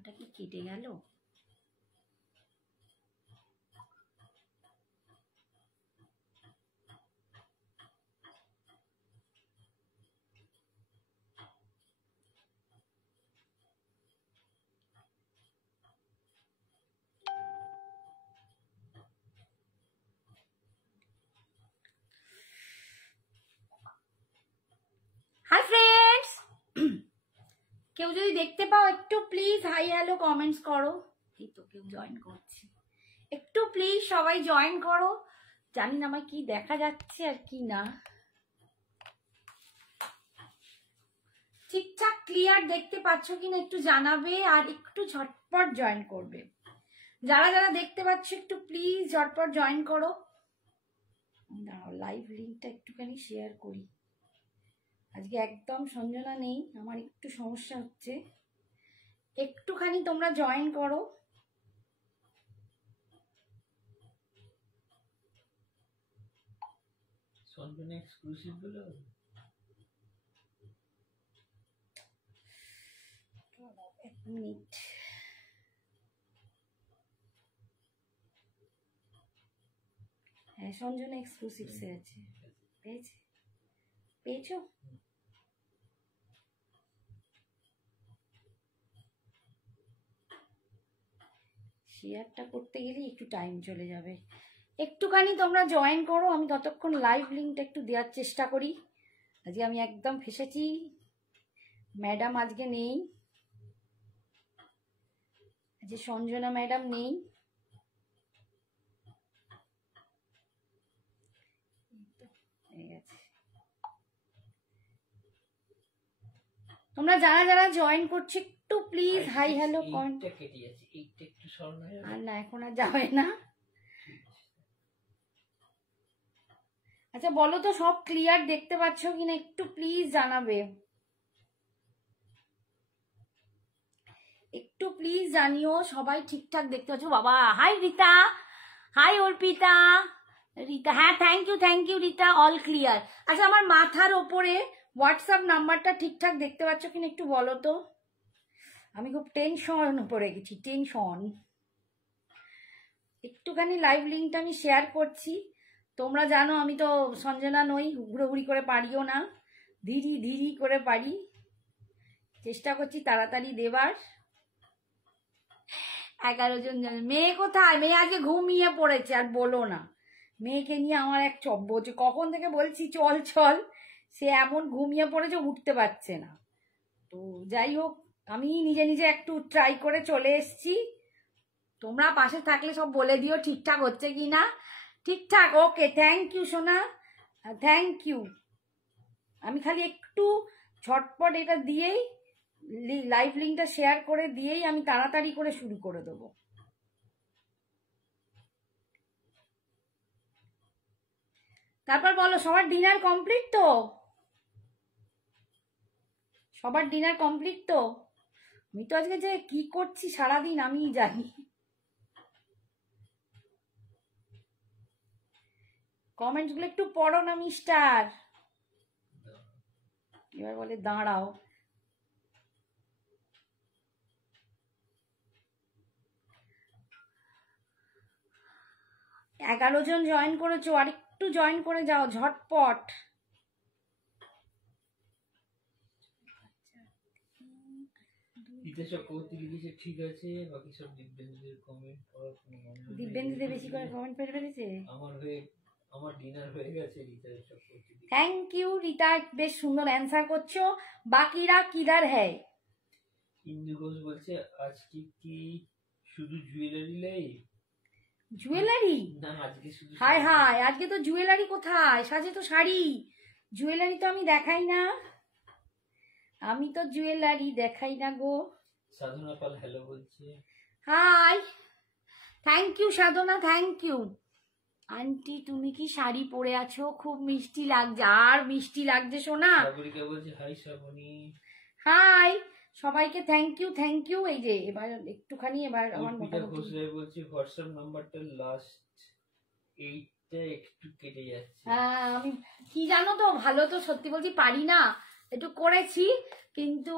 গলাটা কি কেটে গেল? হাই ফ্রেন্ডস, কেউ যদি দেখতে পাও একটু প্লিজ হাই হ্যালো কমেন্টস করো। এই তো কেউ জয়েন করছে, একটু প্লিজ সবাই জয়েন করো। জানি না আমার কি দেখা যাচ্ছে আর কি না। ঠিকঠাক ক্লিয়ার দেখতে পাচ্ছ কিনা একটু জানাবে, আর একটু ঝটপট জয়েন করবে। যারা যারা দেখতে পাচ্ছ একটু প্লিজ ঝটপট জয়েন করো। দাঁড়াও, লাইভ লিঙ্কটা একটুখানি শেয়ার করি। আজকে একদম সঞ্জনা নেই, আমার একটু সমস্যা হচ্ছে। একটুখানি তোমরা জয়েন করো। সঞ্জনা এক্সক্লুসিভ বলে এক মিনিট। হ্যাঁ, সঞ্জনা এক্সক্লুসিভ সে আছে। পেয়েছো? শেয়ারটা করতে গেলে একটু টাইম চলে যাবে। একটুখানি তোমরা জয়েন করো, আমি ততক্ষণ লাইভ লিঙ্কটা একটু দেওয়ার চেষ্টা করি। আজকে আমি একদম ফেসেছি, ম্যাডাম আজকে নেই, আজকে সঞ্জনা ম্যাডাম নেই। তোমরা যারা যারা জয়েন করছো একটু প্লিজ হাই হ্যালো কমেন্ট। আর না, এখন আর যাবে না। আচ্ছা বলো তো সব ক্লিয়ার দেখতে পাচ্ছ কিনা একটু প্লিজ জানাবে। একটু প্লিজ জানিও সবাই ঠিকঠাক দেখতে পাচ্ছ। বাবা হাই রিতা, হাই অর্পিতা। রিতা, হ্যাঁ thank you Rita, all clear. আচ্ছা আমার মাথার ওপরে হোয়াটসঅ্যাপ নাম্বারটা ঠিকঠাক দেখতে পাচ্ছ কিনা একটু বলো তো। আমি খুব টেনশন পড়ে গেছি, টেনশন। একটুখানি লাইভ লিঙ্কটা আমি শেয়ার করছি। তোমরা জানো আমি তো সঞ্জনা নই, হুড়োহুড়ি করে পারিও না, ধীরি ধীরি করে পারি। চেষ্টা করছি তাড়াতাড়ি দেবার। 11 জন। মেয়ে কোথায়? মেয়ে আগে ঘুমিয়ে পড়েছে, আর বলো না। মেয়েকে নিয়ে আমার এক চব্য হচ্ছে, কখন থেকে বলছি চল চল, সে এমন ঘুমিয়ে পড়েছে উঠতে পারছে না। তো যাই হোক, আমি নিজে নিজে একটু ট্রাই করে চলে এসছি। তোমরা পাশে থাকলে সব বলে দিও ঠিকঠাক হচ্ছে কি না। ঠিকঠাক, ওকে, থ্যাংক ইউ সোনা, থ্যাংক ইউ। আমি খালি একটু ঝটপট এটা দিয়েই লাইভ লিঙ্কটা শেয়ার করে দিয়েই আমি তাড়াতাড়ি করে শুরু করে দেবো। তারপর বলো সবার ডিনার কমপ্লিট তো? সবার ডিনার কমপ্লিট তো? আমি তো আজকে যে কি করছি সারাদিন আমি জানি। কমেন্টস গুলো একটু পড়ো না মিস্টার। এবার বলে দাঁড়াও। এগারো জন জয়েন করেছো, আর একটু জয়েন করে যাও ঝটপট। ঠিক আছে, বাকি সব দিব্যেন্দুদের কমেন্ট পড়ার কোনো মনে নেই। দিব্যেন্দুদের বেশি করে কমেন্ট পেয়ে ফেলেছে। আমার ডিনার হয়ে গেছে। রিতা সব করতে দিই। থ্যাংক ইউ রিতা, বেশ সুন্দর অ্যান্সার করছো। বাকিরা কিদার হ্যায়? ইন্দু ঘোষ বলছে আজকে কি শুধু জুয়েলারি লাই? জুয়েলারি? না, আজকে শুধু হায় হায়, আজকে তো জুয়েলারি কোথায়? সাজে তো শাড়ি, জুয়েলারি তো আমি দেখাই না। আমি তো জুয়েলারি দেখাই না গো। সাধনা পাল হ্যালো বলছে। Hi, thank you Sadhana, thank you. Aunty তুমি কি শাড়ি পরে আছো? খুব মিষ্টি লাগছে। আর মিষ্টি লাগছে সোনা। সাগরিকা বলছে হাই শ্রাবণী। হাই সবাইকে, থ্যাংক ইউ থ্যাংক ইউ। এই যে এবার একটুখানি এবার আমার মোটামুটি বলছে হোয়াটসঅ্যাপ নাম্বারটা লাস্ট 8টা একটু কেটে যাচ্ছে। হ্যাঁ আমি কি জানো তো, ভালো তো সত্যি বলছি পারি না। একটু করেছি কিন্তু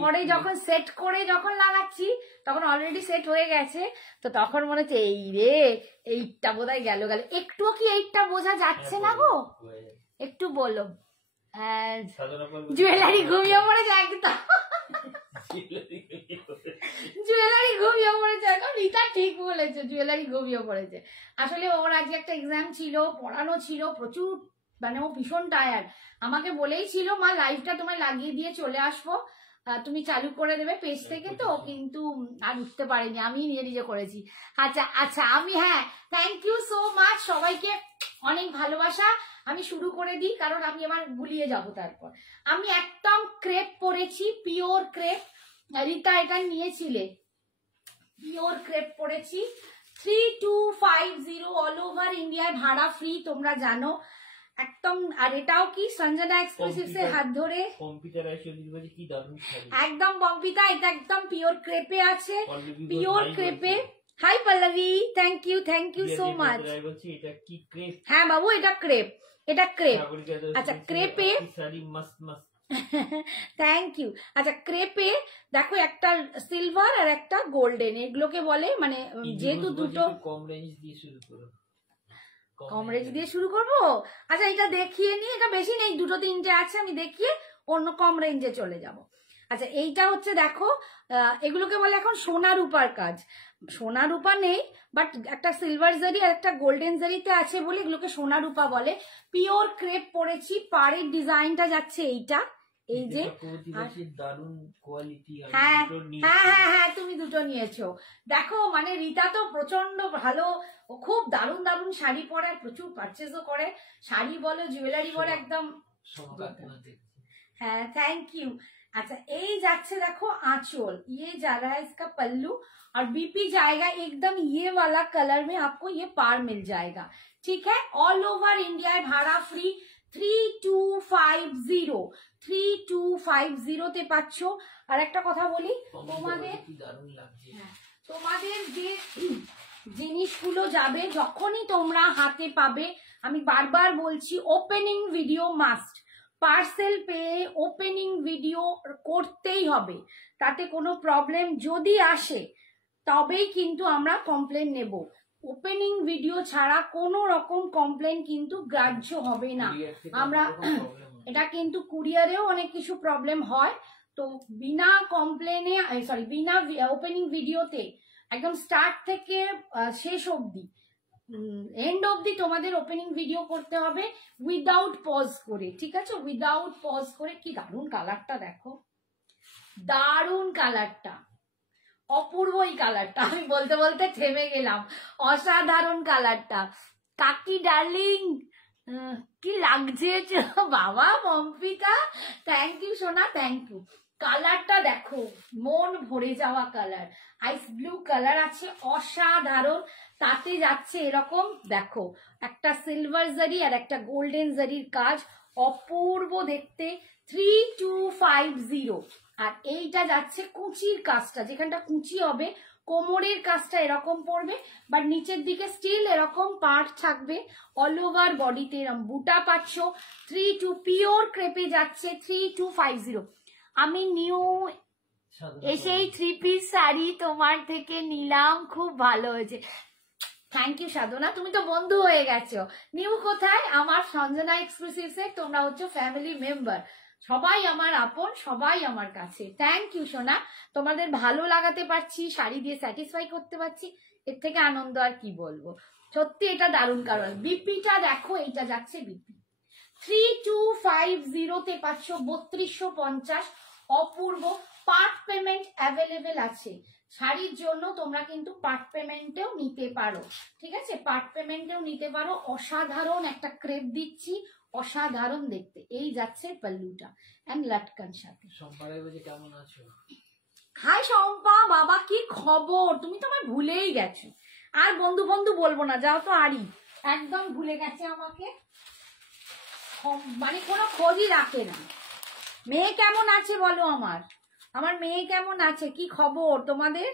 পরে যখন সেট করে যখন লাগাচ্ছি তখন অলরেডি সেট হয়ে গেছে, তো তখন মনে হচ্ছে এই রে এইটা বোধহয় গেল। একটুও কি এইটা বোঝা যাচ্ছে না গো? একটু বলো। জুয়েলারি ঘুমিয়ে পড়েছে একদম, জুয়েলারি ঘুমিয়ে পড়েছে একদম। রিতা ঠিক বলেছে, জুয়েলারি ঘুমিয়ে পড়েছে। আসলে ওর আজকে একটা এক্সাম ছিল, পড়ানো ছিল প্রচুর, মানে ও ভীষণ টায়ার্ড। আমাকে বলেই ছিল মা লাইভটা তোমায় লাগিয়ে দিয়ে চলে আসবো, তুমি চালু করে দেবে পেজ থেকে, তো কিন্তু আর উঠতে পারিনি, আমি নিজে করেছি। আচ্ছা আচ্ছা, আমি হ্যাঁ থ্যাংক ইউ সো মাচ সবাইকে, অনেক ভালোবাসা। আমি শুরু করে দিই কারণ আমি এবার গুলিয়ে যাব। তারপর আমি একদম ক্রেপ পরেছি, পিওর ক্রেপ। রিতা এটা নিয়েছিলে, পিওর ক্রেপ পরেছি 3250 অল ওভার ইন্ডিয়ায়, ভাড়া ফ্রি, তোমরা জানো একদম। আর এটাও কি সঞ্জনা এক্সক্লুসিভস এর হাত ধরে কি দারুণ একদম বম্পিতা, এটা একদম পিওর ক্রেপে আছে, পিওর ক্রেপে। Hi Pallavi, thank you so much. হ্যাঁ বাবু এটা ক্রেপ, এটা ক্রেপ। আচ্ছা ক্রেপে থ্যাংক ইউ। আচ্ছা ক্রেপে দেখো একটা সিলভার আর একটা গোল্ডেন, এগুলোকে বলে, মানে যেহেতু দুটো কম রেঞ্জ দিয়ে শুরু করো, কম রেঞ্জ দিয়ে শুরু করবো। আচ্ছা এটা দেখিয়ে নি, এটা বেশি নেই, দুটো তিনটে আছে, আমি দেখিয়ে অন্য কম রেঞ্জে চলে যাব। আচ্ছা এইটা হচ্ছে দেখো, এগুলোকে বলে এখন সোনা রূপার কাজ। সোনা রূপা নেই, বাট একটা সিলভার জারি আর একটা গোল্ডেন জারিতে আছে বলে এগুলোকে সোনা রূপা বলে। পিওর ক্রেপ পরেছি, পাড়ের ডিজাইনটা যাচ্ছে এইটা, এই যে দারুণ কোয়ালিটি। হ্যাঁ হ্যাঁ হ্যাঁ হ্যাঁ, তুমি দুটো নিয়েছো। দেখো মানে রিতা তো প্রচন্ড ভালো, ও খুব দারুণ দারুণ শাড়ি পরে, প্রচুর পারচেজও করে, শাড়ি বলো জুয়েলারি বলো একদম। হ্যাঁ থ্যাংক ইউ। अच्छा এই যাচ্ছে দেখো आंचल, ये जा रहा है इसका पल्लू और बीपी जाएगा एकदम ये वाला कलर में, आपको ये पार मिल जाएगा। ठीक है, ऑल ओवर इंडिया भाड़ा फ्री 3250 তে পাচ্ছো। আর একটা কথা বলি, তোমাদের যে জিনিসগুলো যাবে যখনই তোমরা হাতে পাবে, আমি বারবার বলছি ওপেনিং ভিডিও মাস্ট। পার্সেল পেয়ে ওপেনিং ভিডিও করতেই হবে, তাতে কোনো প্রবলেম যদি আসে তবেই কিন্তু আমরা কমপ্লেন নেব। ওপেনিং ভিডিও ছাড়া কোনো রকম কমপ্লেন কিন্তু গ্রাহ্য হবে না। আমরা এটা কিন্তু কুরিয়ারেও অনেক কিছু প্রবলেম হয়, তো বিনা কমপ্লেনে বিনা ওপেনিং ভিডিওতে একদম স্টার্ট থেকে শেষ অবধি, এন্ড অবধি তোমাদের ওপেনিং ভিডিও করতে হবে উইদাউট পজ করে। ঠিক আছে, উইদাউট পজ করে। কি দারুণ কালারটা দেখো, দারুণ কালারটা, অপূর্ব এই কালারটা, আমি বলতে বলতে থেমে গেলাম। অসাধারণ কালারটা কাকি ডার্লিং, কি লাগছে বাবা পম্পিতা, থ্যাংক ইউ সোনা, থ্যাংক ইউ। কালারটা দেখো, মন ভরে যাওয়া কালার, আইস ব্লু কালার আছে, অসাধারণ। তাতে যাচ্ছে এরকম দেখো একটা সিলভার জারি আর একটা গোল্ডেন জারির কাজ, অপূর্ব দেখতে। 3250। আর এইটা যাচ্ছে কুচির কাজটা, যেখানটা কুচি হবে কোমরের কাজটা এরকম পড়বে, বাট নিচের দিকে স্টিল এরকম পার্ট থাকবে। অল ওভার বডিতে এরকম বুটা পাচ্ছ। 32 পিওর ক্রেপে যাচ্ছে 3250। আমি নিউ এসেই 3 পিস শাড়ি তোমার থেকে নিলাম, খুব ভালো হয়েছে। থ্যাংক ইউ সাধনা, তুমি তো বন্ধু হয়ে গেছো। নিউ কোথায়? আমার সঞ্জনা এক্সক্লুসিভসে, তোমরা হচ্ছে ফ্যামিলি মেম্বার, সবাই আমার আপন, সবাই আমার কাছে। থ্যাংক ইউ সোনা, তোমাদের ভালো লাগাতে পারছি, শাড়ি দিয়ে স্যাটিসফাই করতে পারছি, এর থেকে আনন্দ আর কি বলবো। সত্যি এটা দারুণ কালার। বিপিটা দেখো, এইটা যাচ্ছে বিপি 3250 তে পাচ্ছ 3250, অপূর্ব। পার্ট পেমেন্ট অ্যাভেলেবেল আছে শাড়ির জন্য, তোমরা কিন্তু পার্ট পেমেন্টেও নিতে পারো। ঠিক আছে, পার্ট পেমেন্টেও নিতে পারো। অসাধারণ একটা ক্রেপ দিচ্ছি, অসাধারণ দেখতে। এই যাচ্ছে পাল্লুটা এন্ড লাটকান সাথে। কেমন আছো? হাই শম্পা, বাবা কি খবর? তুমি তো আমার ভুলেই গেছো। আর বন্ধু বন্ধু বলবো না, যাও তো। আরি একদম ভুলে গেছে আমাকে, মানে কোনো খোঁজই রাখে না। মেয়ে কেমন আছে বলো, আমার মেয়ে কেমন আছে, কি খবর তোমাদের?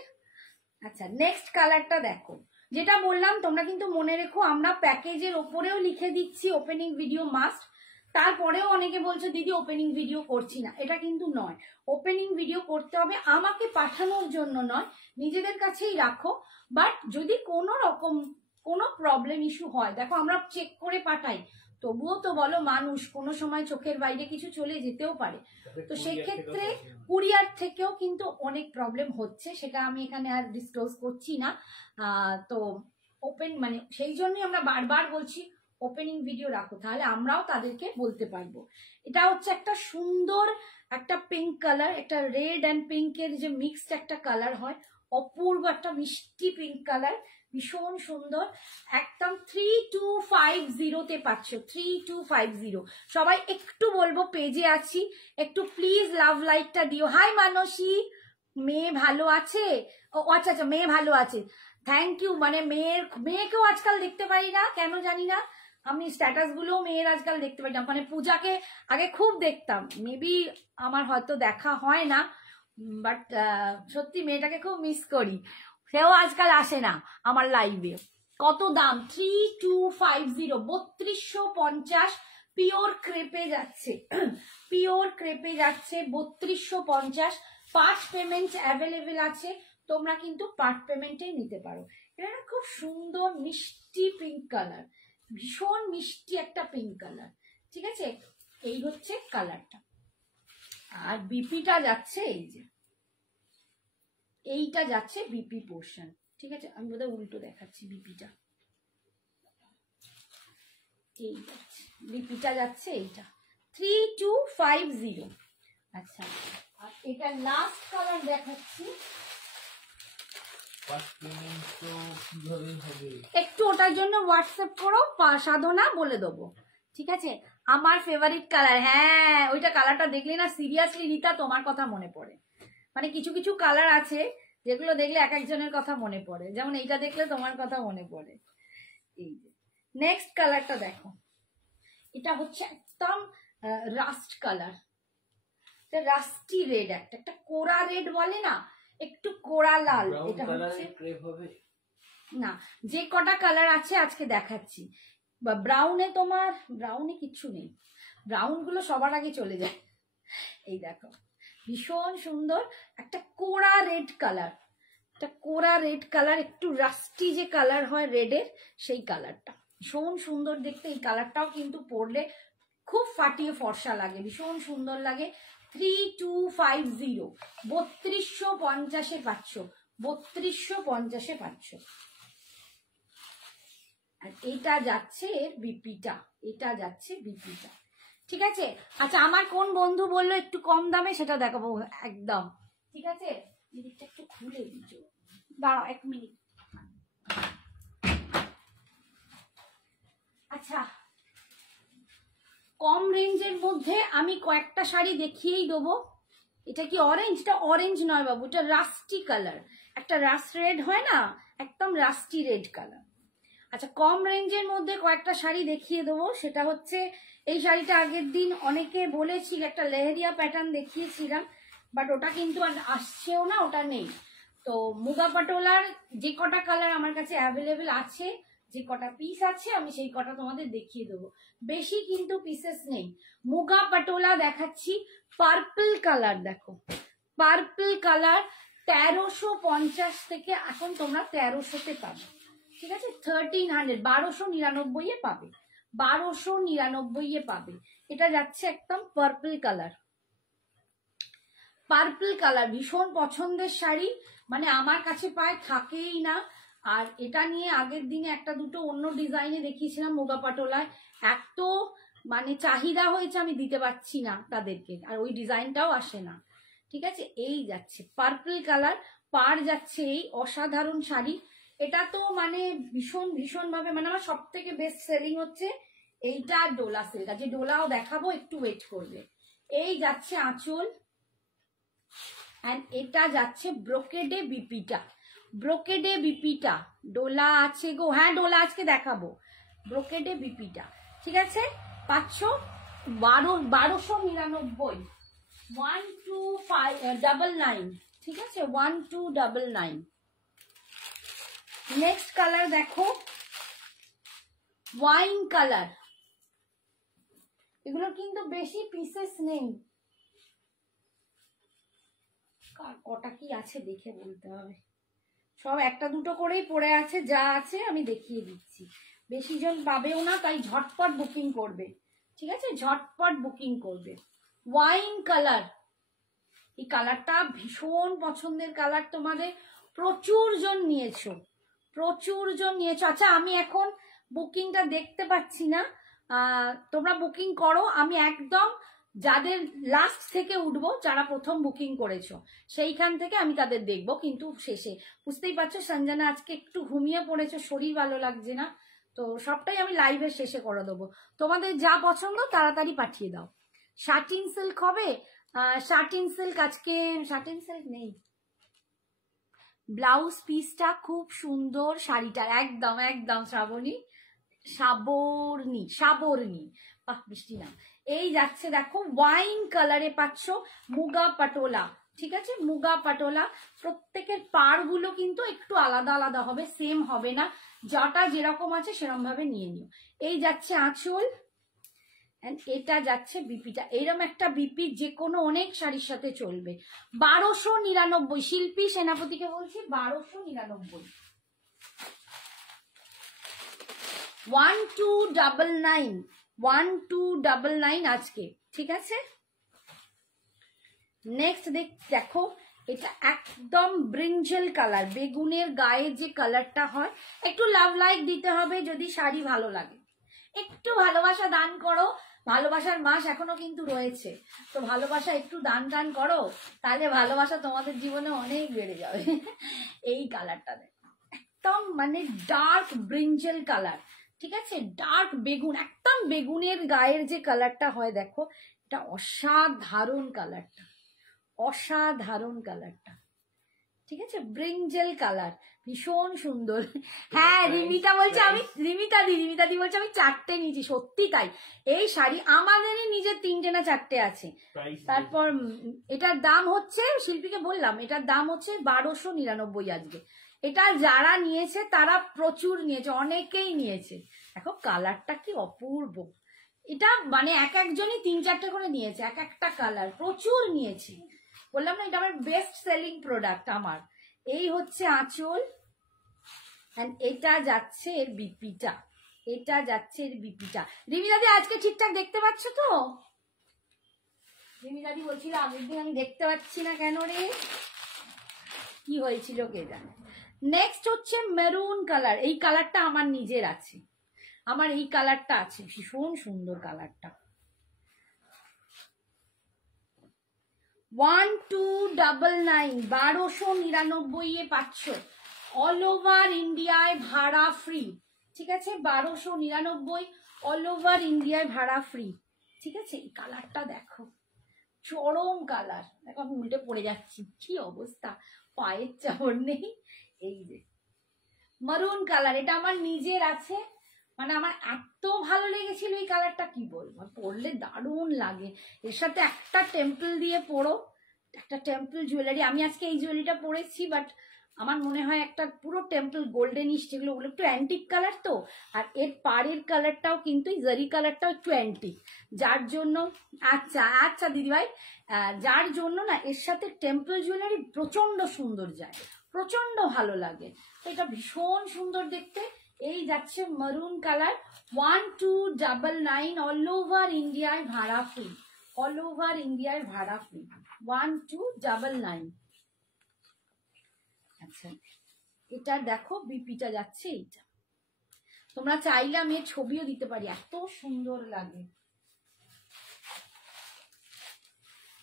আচ্ছা নেক্সট কালারটা দেখো, যেটা বললাম তোমরা কিন্তু মনে রেখো, আমরা প্যাকেজের ওপরেও লিখে দিচ্ছি ওপেনিং ভিডিও মাস্ট, তারপরেও অনেকে বলছে দিদি ওপেনিং ভিডিও করছি না, এটা কিন্তু নয়। ওপেনিং ভিডিও করতে হবে আমাকে পাঠানোর জন্য নয়, নিজেদের কাছেই রাখো। বাট যদি কোনো রকম কোনো প্রবলেম ইস্যু হয়, দেখো আমরা চেক করে পাঠাই, তবুও তো বলো মানুষ কোনো সময় চোখের বাইরে কিছু চলে যেতেও পারে। তো সেক্ষেত্রে কুরিয়ার থেকেও কিন্তু অনেক প্রবলেম হচ্ছে, সেটা আমি এখানে আর ডিসক্লোজ করছি না। তো ওপেন মানে সেই জন্যই আমরা বারবার বলছি ওপেনিং ভিডিও রাখো, তাহলে আমরাও তাদেরকে বলতে পারবো। এটা হচ্ছে একটা সুন্দর একটা পিঙ্ক কালার, একটা রেড অ্যান্ড পিঙ্কের যে মিক্সড একটা কালার হয়, অপূর্ব একটা মিষ্টি পিঙ্ক কালার, ভীষণ সুন্দর। একদম 3250 পাচ্ছ, 3250। সবাই একটু বলবো পেজে আছি, একটু প্লিজ লাভ লাইকটা দিও। হাই মানসী, মেয়ে ভালো আছে? ও আচ্ছা আচ্ছা, মেয়ে ভালো আছে, থ্যাংক ইউ। মানে মেয়েকেও আজকাল দেখতে পারি না, কেন জানি না। আমি স্ট্যাটাস গুলোও মেয়ের আজকাল দেখতে পাই না। মানে পূজাকে আগে খুব দেখতাম, মেবি আমার হয়তো দেখা হয় না, বাট সত্যি মেয়েটাকে খুব মিস করি। সেও আজকাল আসে না আমার লাইভে। কত দাম? 3250, 3250। পিওর ক্রেপে যাচ্ছে, পিওর ক্রেপে যাচ্ছে 3250। পার্ট পেমেন্ট অ্যাভেলেবেল আছে, তোমরা কিন্তু পার্ট পেমেন্টেই নিতে পারো। এটা না খুব সুন্দর মিষ্টি পিঙ্ক কালার, ভীষণ মিষ্টি একটা পিঙ্ক কালার, ঠিক আছে? এই হচ্ছে কালারটা। আর বিপিটা যাচ্ছে এই যে, এইটা যাচ্ছে বিপি পোর্শন, ঠিক আছে? আমি বোধহয় উল্টো দেখাচ্ছি বিপিটা, এই যাচ্ছে বিপিটা যাচ্ছে এইটা 3250। আচ্ছা, আর এটা লাস্ট কালার দেখাচ্ছি। একটু ওটার জন্য হোয়াটসঅ্যাপ করো, সাধনা বলে দেবো, ঠিক আছে? আমার ফেভারিট কালার, হ্যাঁ ওইটা কালারটা দেখলে না সিরিয়াসলি রীতা তোমার কথা মনে পড়ে। মানে কিছু কিছু কালার আছে যেগুলো দেখলে এক একজনের কথা মনে পড়ে, যেমন এইটা দেখলে তোমার কথা মনে পড়ে। এই যে নেক্সট কালারটা দেখো, এটা হচ্ছে একদম রাস্ট কালার, রাস্টি রেড, একটা কোরা রেড বলে না, একটু কোরা লাল। এটা হচ্ছে না, যে কটা কালার আছে আজকে দেখাচ্ছি। বা ব্রাউনে, তোমার ব্রাউনে কিচ্ছু নেই, ব্রাউন গুলো সবার আগে চলে যায়। এই দেখো ভীষণ সুন্দর একটা কোরা রেড কালার, একটা কোরা রেড কালার, একটু রাস্টি যে কালার হয় রেডের, সেই কালারটা ভীষণ সুন্দর দেখতে। এই কালারটাও কিন্তু পরলে খুব ফাটিয়ে ফর্সা লাগে, ভীষণ সুন্দর লাগে। 3250, 3250 পাচ্ছ, 3250 পাচ্ছ। আর এটা যাচ্ছে এর বিপিটা, এটা যাচ্ছে বিপিটা, ঠিক আছে? আচ্ছা, আমার কোন বন্ধু বললো একটু কম দামে, সেটা দেখাবো একদম, ঠিক আছে? এদিকটা একটু খুলে দিচ্ছ, দাঁড়াও 1 মিনিট। আচ্ছা, কম রেঞ্জের মধ্যে আমি কয়েকটা শাড়ি দেখিয়েই দেবো। এটা কি অরেঞ্জ? এটা অরেঞ্জ নয় বাবু, এটা রাস্টি কালার, একটা রাস্ট রেড হয় না, একদম রাস্টি রেড কালার। আচ্ছা, কম রেঞ্জের মধ্যে কয়েকটা শাড়ি দেখিয়ে দেবো। সেটা হচ্ছে এই শাড়িটা আগের দিন অনেকে বলেছিল, একটা লেহেরিয়া প্যাটার্ন দেখিয়েছিলাম, বাট ওটা কিন্তু আর আসছেও না, ওটা নেই। তো মুগা পাটোলার যে কটা কালার আমার কাছে অ্যাভেলেবেল আছে, যে কটা পিস আছে, আমি সেই কটা তোমাদের দেখিয়ে দেবো। বেশি কিন্তু পিসেস নেই। মুগা পাটোলা দেখাচ্ছি, পার্পল কালার দেখো, পার্পল কালার 1350 থেকে এখন তোমরা 1300-তে পাবে, ঠিক আছে? 1300, 1299-এ পাবে, 1299-এ পাবে। এটা যাচ্ছে একদম পার্পল কালার, পার্পল কালার ভীষণ পছন্দের শাড়ি, মানে আমার কাছে প্রায় থাকেই না। আর এটা নিয়ে আগের দিনে একটা দুটো অন্য ডিজাইনে দেখিয়েছিলাম মুগা পাটোলায়, এত মানে চাহিদা হয়েছে আমি দিতে পারছি না তাদেরকে, আর ওই ডিজাইনটাও আসে না, ঠিক আছে? এই যাচ্ছে পার্পল কালার, পার যাচ্ছে এই অসাধারণ শাড়ি। এটা তো মানে ভীষণ ভীষণ ভাবে, মানে আমার সব থেকে বেস্ট সেলিং হচ্ছে এইটা, ডোলা সিল্ক। যে ডোলাও দেখাবো, একটু ওয়েট করবে। এই যাচ্ছে আঁচল, এন্ড এটা যাচ্ছে ব্রোকেডে বিপিটা, ব্রোকেডে বিপিটা ডোলা আছে গো, হ্যাঁ ডোলা আজকে দেখাবো, ব্রোকেডে বিপিটা, ঠিক আছে? পাচ্ছ 1299, 1299, ঠিক আছে? 1299। নেক্সট কালার দেখো, ওয়াইন কালার, এগুলোর কিন্তু বেশি পিসেস নেই, কটা কি আছে দেখে বলতে হবে, সব একটা দুটো করেই পড়ে আছে, যা আছে আমি দেখিয়ে দিচ্ছি, বেশি জন পাবেও না, তাই ঝটপট বুকিং করবে, ঠিক আছে, ঝটপট বুকিং করবে। ওয়াইন কালার, এই কালারটা ভীষণ পছন্দের কালার তোমাদের, প্রচুর জন নিয়েছো, প্রচুর জন নিয়েছো। আচ্ছা আমি এখন বুকিংটা দেখতে পাচ্ছি না, তোমরা বুকিং করো, আমি একদম যাদের লাস্ট থেকে উঠবো, যারা প্রথম বুকিং করেছো সেইখান থেকে আমি তাদের দেখবো, কিন্তু শেষে বুঝতেই পারছো সঞ্জনা আজকে একটু ঘুমিয়ে পড়েছো, শরীর ভালো লাগছে না, তো সবটাই আমি লাইভের শেষে করে দেবো। তোমাদের যা পছন্দ তাড়াতাড়ি পাঠিয়ে দাও। শাটিন সিল্ক হবে, শাটিন সিল্ক আজকে শাটিন সিল্ক নেই। ব্লাউজ পিসটা খুব সুন্দর, শাড়িটা একদম একদম শ্রাবণী, সাবরণী সাবরণী, বাহ বৃষ্টি না। এই যাচ্ছে দেখো ওয়াইন কালারে পাচ্ছ, মুগা পাটোলা, ঠিক আছে, মুগা পাটোলা। প্রত্যেকের পাড় গুলো কিন্তু একটু আলাদা আলাদা হবে, সেম হবে না, যাটা যেরকম আছে সেরকম ভাবে নিয়ে নিও। এই যাচ্ছে আঁচল, এটা যাচ্ছে বিপিটা, এরকম একটা বিপি যে কোনো অনেক শাড়ির সাথে চলবে। 1299, শিল্পী সেনাপতিকে বলছি 1299, 1299, 1299 আজকে, ঠিক আছে। নেক্সট দেখো, এটা একদম ব্রিঞ্জল কালার, বেগুনের গায়ে যে কালারটা হয়, একটু লাভ লাইক দিতে হবে যদি শাড়ি ভালো লাগে, একটু ভালোবাসা দান করো, ভালোবাসার মাস এখনো কিন্তু রয়েছে, তো ভালোবাসা একটু দান টান করো, তাহলে ভালোবাসা তোমাদের জীবনে অনেক বেড়ে যাবে। এই কালারটা দেখো, একদম মানে ডার্ক ব্রিঞ্জল কালার, ঠিক আছে, ডার্ক বেগুন, একদম বেগুনের গায়ের যে কালারটা হয় দেখো, এটা অসাধারণ কালারটা, অসাধারণ কালারটা, ঠিক আছে, ব্রিঞ্জল কালার, ভীষণ সুন্দর। হ্যাঁ রিমিতা বলছে আমি, রিমিতা দি বলছে আমি 4টে নিয়েছি, সত্যি তাই, এই শাড়ি আমাদেরই নিজের 3টে না 4টে আছে। তারপর এটার দাম হচ্ছে, শিল্পীকে বললাম এটার দাম হচ্ছে 1299 আজকে। এটা যারা নিয়েছে তারা প্রচুর নিয়েছে, অনেকেই নিয়েছে, দেখো কালারটা কি অপূর্ব, এটা মানে এক একজনই 3-4টে করে নিয়েছে, এক একটা কালার প্রচুর নিয়েছে, বললাম না এটা আমার বেস্ট সেলিং প্রোডাক্ট আমার। এই হচ্ছে আঁচল, এটা যাচ্ছে এর বিপিটা, এটা যাচ্ছে এর বিপিটা। রিমিদাদি আজকে ঠিকঠাক দেখতে পাচ্ছ তো? রিমিদাদি বলছিল আগের দিন আমি দেখতে পাচ্ছি না কেন রে, কি হয়েছিল কে জানে। নেক্সট হচ্ছে মেরুন কালার, এই কালারটা আমার নিজের আছে, আমার এই কালারটা আছে, ভীষণ সুন্দর কালারটা। 1299, 1299 পাচ্ছ, অল ওভার ইন্ডিয়ায় ভাড়া ফ্রি, ঠিক আছে, 1299 অল ওভার ইন্ডিয়ায় ভাড়া ফ্রি, ঠিক আছে। এই কালারটা দেখো, চরম কালার, দেখো আমি উল্টে পড়ে যাচ্ছি, কি অবস্থা, পায়ের চাপড় নেই। এই যে মারুন কালার, এটা আমার নিজের আছে, মানে আমার এত ভালো লেগেছিল এই কালারটা, কি বলবো, পরলে দারুণ লাগে, এর সাথে একটা টেম্পল দিয়ে পরো, একটা টেম্পল জুয়েলারি, আমি আজকে এই জুয়েলারিটা পরেছি, বাট আমার মনে হয় একটা পুরো টেম্পল গোল্ডেনিশ, যেগুলো ওগুলো একটু অ্যান্টিক কালার তো, আর এর পাড়ের কালারটাও কিন্তু জারি কালারটাও একটু অ্যান্টিক, যার জন্য আচ্ছা আচ্ছা দিদিভাই, যার জন্য না এর সাথে টেম্পল জুয়েলারি প্রচন্ড সুন্দর যায়, প্রচন্ড ভালো লাগে, তো এটা ভীষণ সুন্দর দেখতে। এই যাচ্ছে মারুন কালার, 1299 অল ওভার ইন্ডিয়ায় ভাড়া ফ্রি, অল ওভার ইন্ডিয়ায় ভাড়া ফ্রি, 1299। আচ্ছা এটা দেখো বিপিটা যাচ্ছে, এইটা তোমরা চাইলে আমি ছবিও দিতে পারি, এত সুন্দর লাগে।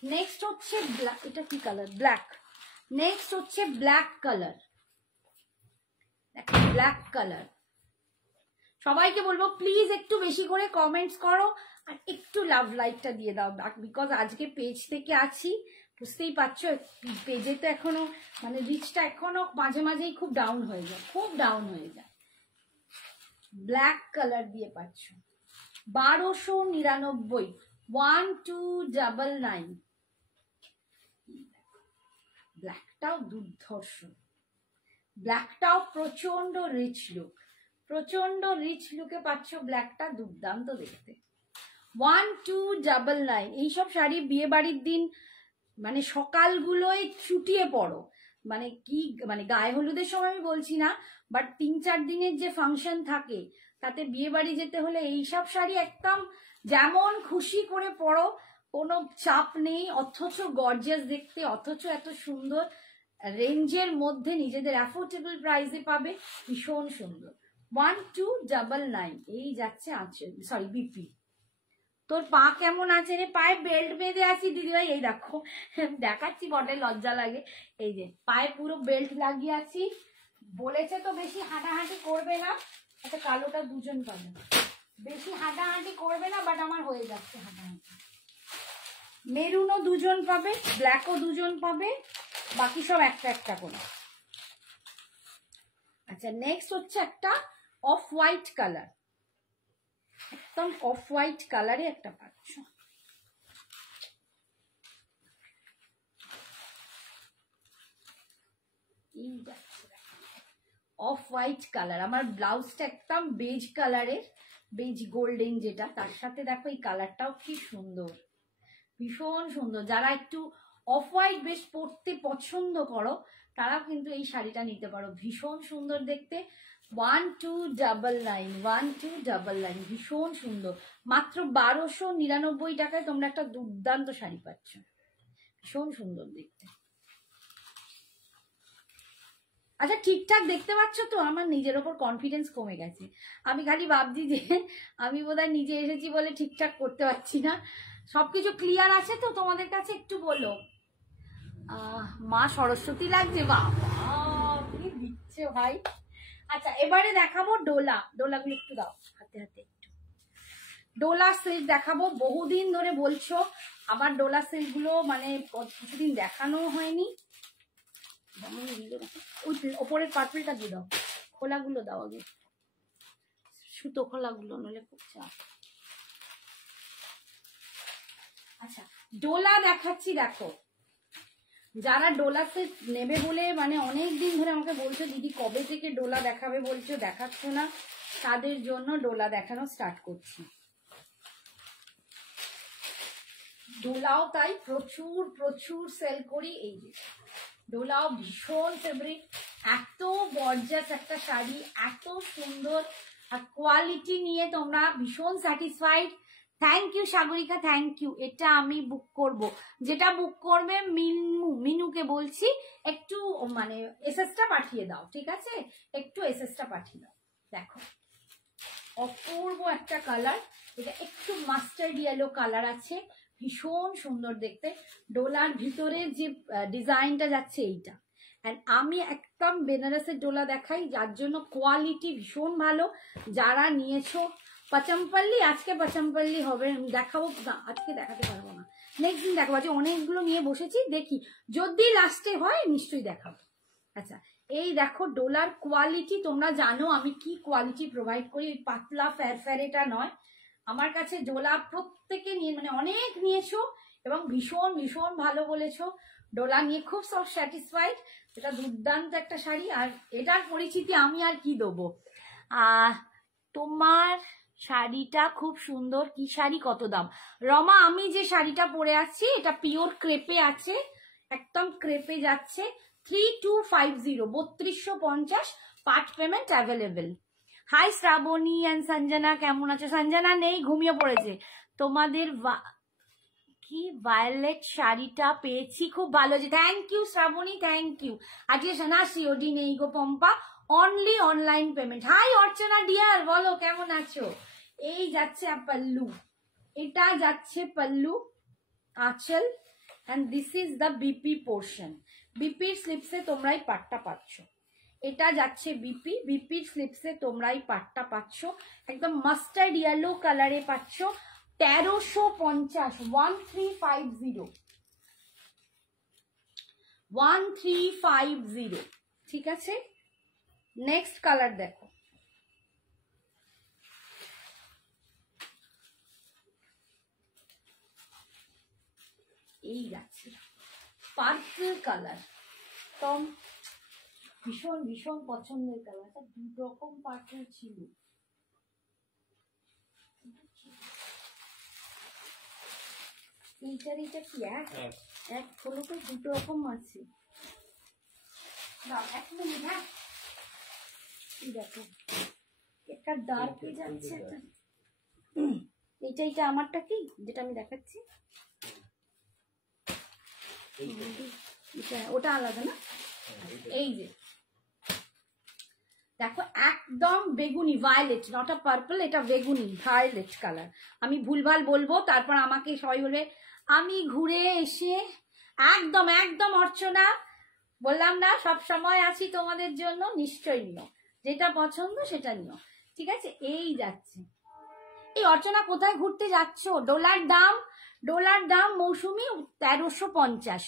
নেক্সট হচ্ছে এটা কি কালার, ব্ল্যাক। নেক্সট হচ্ছে ব্ল্যাক কালার, দেখো ব্ল্যাক কালার, সবাইকে বলবো প্লিজ একটু বেশি করে কমেন্টস করো আর একটু লাভ লাইকটা দিয়ে দাও, বিকজ আজকে পেজ থেকে আছি, বুঝতেই পারছো পেজে তো এখনো মানে রিচটা এখনো মাঝে মাঝেই খুব ডাউন হয়ে যায়, খুব ডাউন হয়ে যায়। ব্ল্যাক কালার দিয়ে পাচ্ছ 1299, 1299, ব্ল্যাকটাও দুর্ধর্ষ, ব্ল্যাকটাও প্রচন্ড রিচ লুক, প্রচন্ড রিচ লুকে পাচ্ছ ব্ল্যাকটা, দুর্দান্ত দেখতে, 1299। এইসব শাড়ি বিয়ে বাড়ির দিন মানে সকালগুলোয় চুটিয়ে পড়ো, মানে কি মানে গায়ে হলুদের সময় আমি বলছি না, বাট 3-4 দিনের যে ফাংশন থাকে তাতে বিয়ে বাড়ি যেতে হলে এইসব শাড়ি একদম যেমন খুশি করে পরো, কোনো চাপ নেই, অথচ গর্জিয়াস দেখতে, অথচ এত সুন্দর রেঞ্জের মধ্যে নিজেদের অ্যাফোর্ডেবল প্রাইসে পাবে, ভীষণ সুন্দর। 1299। এই যাচ্ছে আঁচল, সরি বিপি। তোর পা কেমন আছে রে? পায়ে বেল্ট বেঁধে আছি দিদিভাই, এই দেখো দেখাচ্ছি, বটে লজ্জা লাগে। এই যে পায়ে পুরো বেল্ট লাগিয়ে আছি। বলেছে তো বেশি হাঁটাহাঁটি করবে না, আচ্ছা কালোটা দুজন পাবে, বেশি হাঁটাহাঁটি করবে না, বাট আমার হয়ে যাচ্ছে হাঁটাহাঁটি। মেরুনও দুজন পাবে, ব্ল্যাকও দুজন পাবে, বাকি সব একটা একটা করে। আচ্ছা নেক্সট হচ্ছে একটা অফ হোয়াইট কালার, একদম অফ হোয়াইট কালারে একটা পাচ্ছ। অফ হোয়াইট কালার, আমার ব্লাউজটা একদম বেজ কালারের, বেজ গোল্ডেন যেটা, তার সাথে দেখো এই কালারটাও কি সুন্দর, ভীষণ সুন্দর। যারা একটু অফ হোয়াইট বেশ পরতে পছন্দ করো তারাও কিন্তু এই শাড়িটা নিতে পারো, ভীষণ সুন্দর দেখতে। 1299, 1299, ভীষণ সুন্দর। মাত্র 1299 টাকায় তোমরা একটা দুর্দান্ত শাড়ি পাচ্ছ, ভীষণ সুন্দর দেখতে। আচ্ছা ঠিকঠাক দেখতে পাচ্ছ তো? আমার নিজের ওপর কনফিডেন্স কমে গেছে, আমি খালি ভাবছি যে আমি বোধহয় নিজে এসেছি বলে ঠিকঠাক করতে পারছি না। সবকিছু ক্লিয়ার আছে তো তোমাদের কাছে? একটু বলো। মা সরস্বতী লাগছে, বাবা কি দিচ্ছে ভাই। আচ্ছা এবারে দেখাবো ডোলা, ডোলাগুলো একটু দাও হাতে হাতে, একটু ডোলা সিল্ক দেখাবো। বহুদিন ধরে বলছো, আবার ডোলা সিল্ক গুলো মানে কিছুদিন দেখানো হয়নি। ওই ওপরের পার্পলটা দিয়ে দাও, খোলাগুলো দাও আগে, সুতো খোলাগুলো, নইলে খুব চাপ। আচ্ছা ডোলা দেখাচ্ছি, দেখো যারা ডোলা সেট নেবে বলে মানে অনেক দিন ধরে আমাকে বলছো দিদি কবে থেকে ডোলা দেখাবে বলছো, দেখাচ্ছ না, তাদের জন্য ডোলা দেখানো স্টার্ট করছি। ডোলাও তাই প্রচুর প্রচুর সেল করি। এই যে ডোলাও ভীষণ ফেভারিট, এত গর্জিয়াস একটা শাড়ি, এত সুন্দর, আর কোয়ালিটি নিয়ে তোমরা ভীষণ satisfied. Thank you Sagarika, thank you. এটা আমি বুক করব, যেটা বুক করবে মিনুকে বলছি একটু মানে এসএসটা পাঠিয়ে দাও, ঠিক আছে? একটু এসএসটা পাঠিয়ে দাও। দেখো অপূর্ব একটা কালার, এটা একটু মাস্টার্ড ইয়েলো কালার আছে, ভীষণ সুন্দর দেখতে। ডোলার ভিতরে যে ডিজাইনটা যাচ্ছে এইটা, এন্ড আমি একদম বেনারসের ডোলা দেখাই, যার জন্য কোয়ালিটি ভীষণ ভালো। যারা নিয়েছো পচমপল্লি, আজকে পচমপল্লি হবে, দেখাবো না, আজকে দেখাতে পারবো না, নেক্সট দিন দেখাবো। যে অনেকগুলো নিয়ে বসেছি, দেখি যদি লাস্টে হয় নিশ্চয়ই দেখাবো। আচ্ছা এই দেখো ডোলার কোয়ালিটি, তোমরা জানো আমি কি কোয়ালিটি প্রোভাইড করি, ওই পাতলা ফ্যারফ্যারেটা নয়। আমার কাছে ডোলা প্রত্যেকে নিয়ে মানে অনেক নিয়েছো এবং ভীষণ ভীষণ ভালো বলেছো, ডোলা নিয়ে খুব সব স্যাটিসফাইড। এটা দুর্দান্ত একটা শাড়ি, আর এটার পরিচিতি আমি আর কি দেবো। তোমার শাড়িটা খুব সুন্দর, কি শাড়ি, কত দাম? রমা আমি যে শাড়িটা পরে আছি এটা পিওর ক্রেপে আছে, একদম ক্রেপে যাচ্ছে, 3250, 3250, part payment available. Hi Shrabani and Sanjana, কেমন আছে? সঞ্জনা নেই, ঘুমিয়ে পড়েছে। তোমাদের কি ভায়োলেট শাড়িটা পেয়েছি, খুব ভালো। যে thank you Srabani, thank you. আজকে সোনা সিওডি নেই গো Pompa, only online payment. Hi Archana dear, বলো কেমন আছো? এই যাচ্ছে পাল্লু, এটা যাচ্ছে পাল্লু, আঁচল, and this is the BP portion. বিপির স্লিপসে তোমরাই পাটটা পাচ্ছ, এটা যাচ্ছে বিপি, বিপির স্লিপসে তোমরাই পাটটা পাচ্ছ, একদম মাস্টার্ড ইয়েলো কালারে পাচ্ছ, 1350, 1350, 1350, ঠিক আছে? নেক্সট কালার দেখো, এই যাচ্ছে পার্পল কালার, একদম ভীষণ ভীষণ পছন্দের কালার। দু রকম পার্পল ছিল, এইটার এইটা কি এক হলো তো দুটো রকম আছে। দাও 1 মিনিট। হ্যাঁ এই দেখো একটা ডার্ক হয়ে যাচ্ছে। এইটা আমারটা কি যেটা আমি দেখাচ্ছি ওটা আলাদা না। এই যে দেখো একদম বেগুনি, ভায়োলেট, নট আ পার্পল, এটা বেগুনি ভায়োলেট কালার। আমি ভুলভাল বলবো, তারপর আমাকে সবাই বলে। আমি ঘুরে এসে একদম একদম অর্চনা, বললাম না সব সময় আছি তোমাদের জন্য, নিশ্চয়ই নিও, যেটা পছন্দ সেটা নিও, ঠিক আছে। এই যাচ্ছে। এই অর্চনা কোথায় ঘুরতে যাচ্ছ? ডোলার দাম মৌসুমি 1350,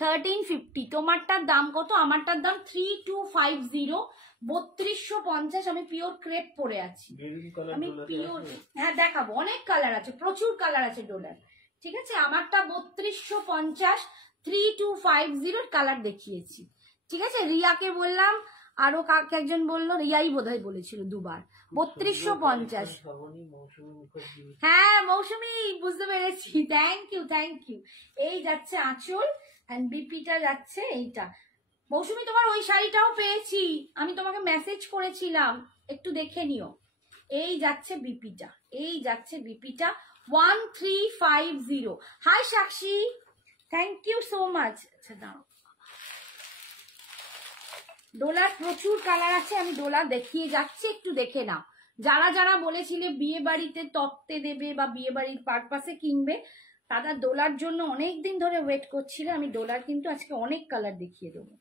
1350। তোমারটার দাম কত? আমারটার দাম 3250, 3250। আমি পিওর ক্রেপ পরে আছি, আমি পিওর। হ্যাঁ দেখাবো, অনেক কালার আছে, প্রচুর কালার আছে ডোলার, ঠিক আছে। আমারটা 3250, 3250 কালার দেখিয়েছি, ঠিক আছে। রিয়াকে বললাম, আরো কাকে একজন বললো, রিয়াই বোধহয় বলেছিল দুবার, 3250। হ্যাঁ মৌসুমি, বুঝতে পেরেছি, থ্যাংক ইউ। এই যাচ্ছে আঁচল, এন্ড বিপিটা যাচ্ছে এইটা। মৌসুমি তোমার ওই শাড়িটাও পেয়েছি, আমি তোমাকে মেসেজ করেছিলাম, একটু দেখে নিও। এই যাচ্ছে বিপিটা, 1350। হাই সাক্ষী, থ্যাংক ইউ সো মাচ। আচ্ছা দাও, ডোলার প্রচুর কালার আছে, আমি ডোলার দেখিয়ে যাচ্ছি, একটু দেখে নাও। যারা বলেছিলে বিয়ে বাড়িতে তত্ত্বে দেবে বা বিয়ে বাড়ির পারপাসে কিনবে, তারা ডোলার জন্য অনেক দিন ধরে ওয়েট করছিল। আমি ডোলার কিন্তু আজকে অনেক কালার দেখিয়ে দেবো,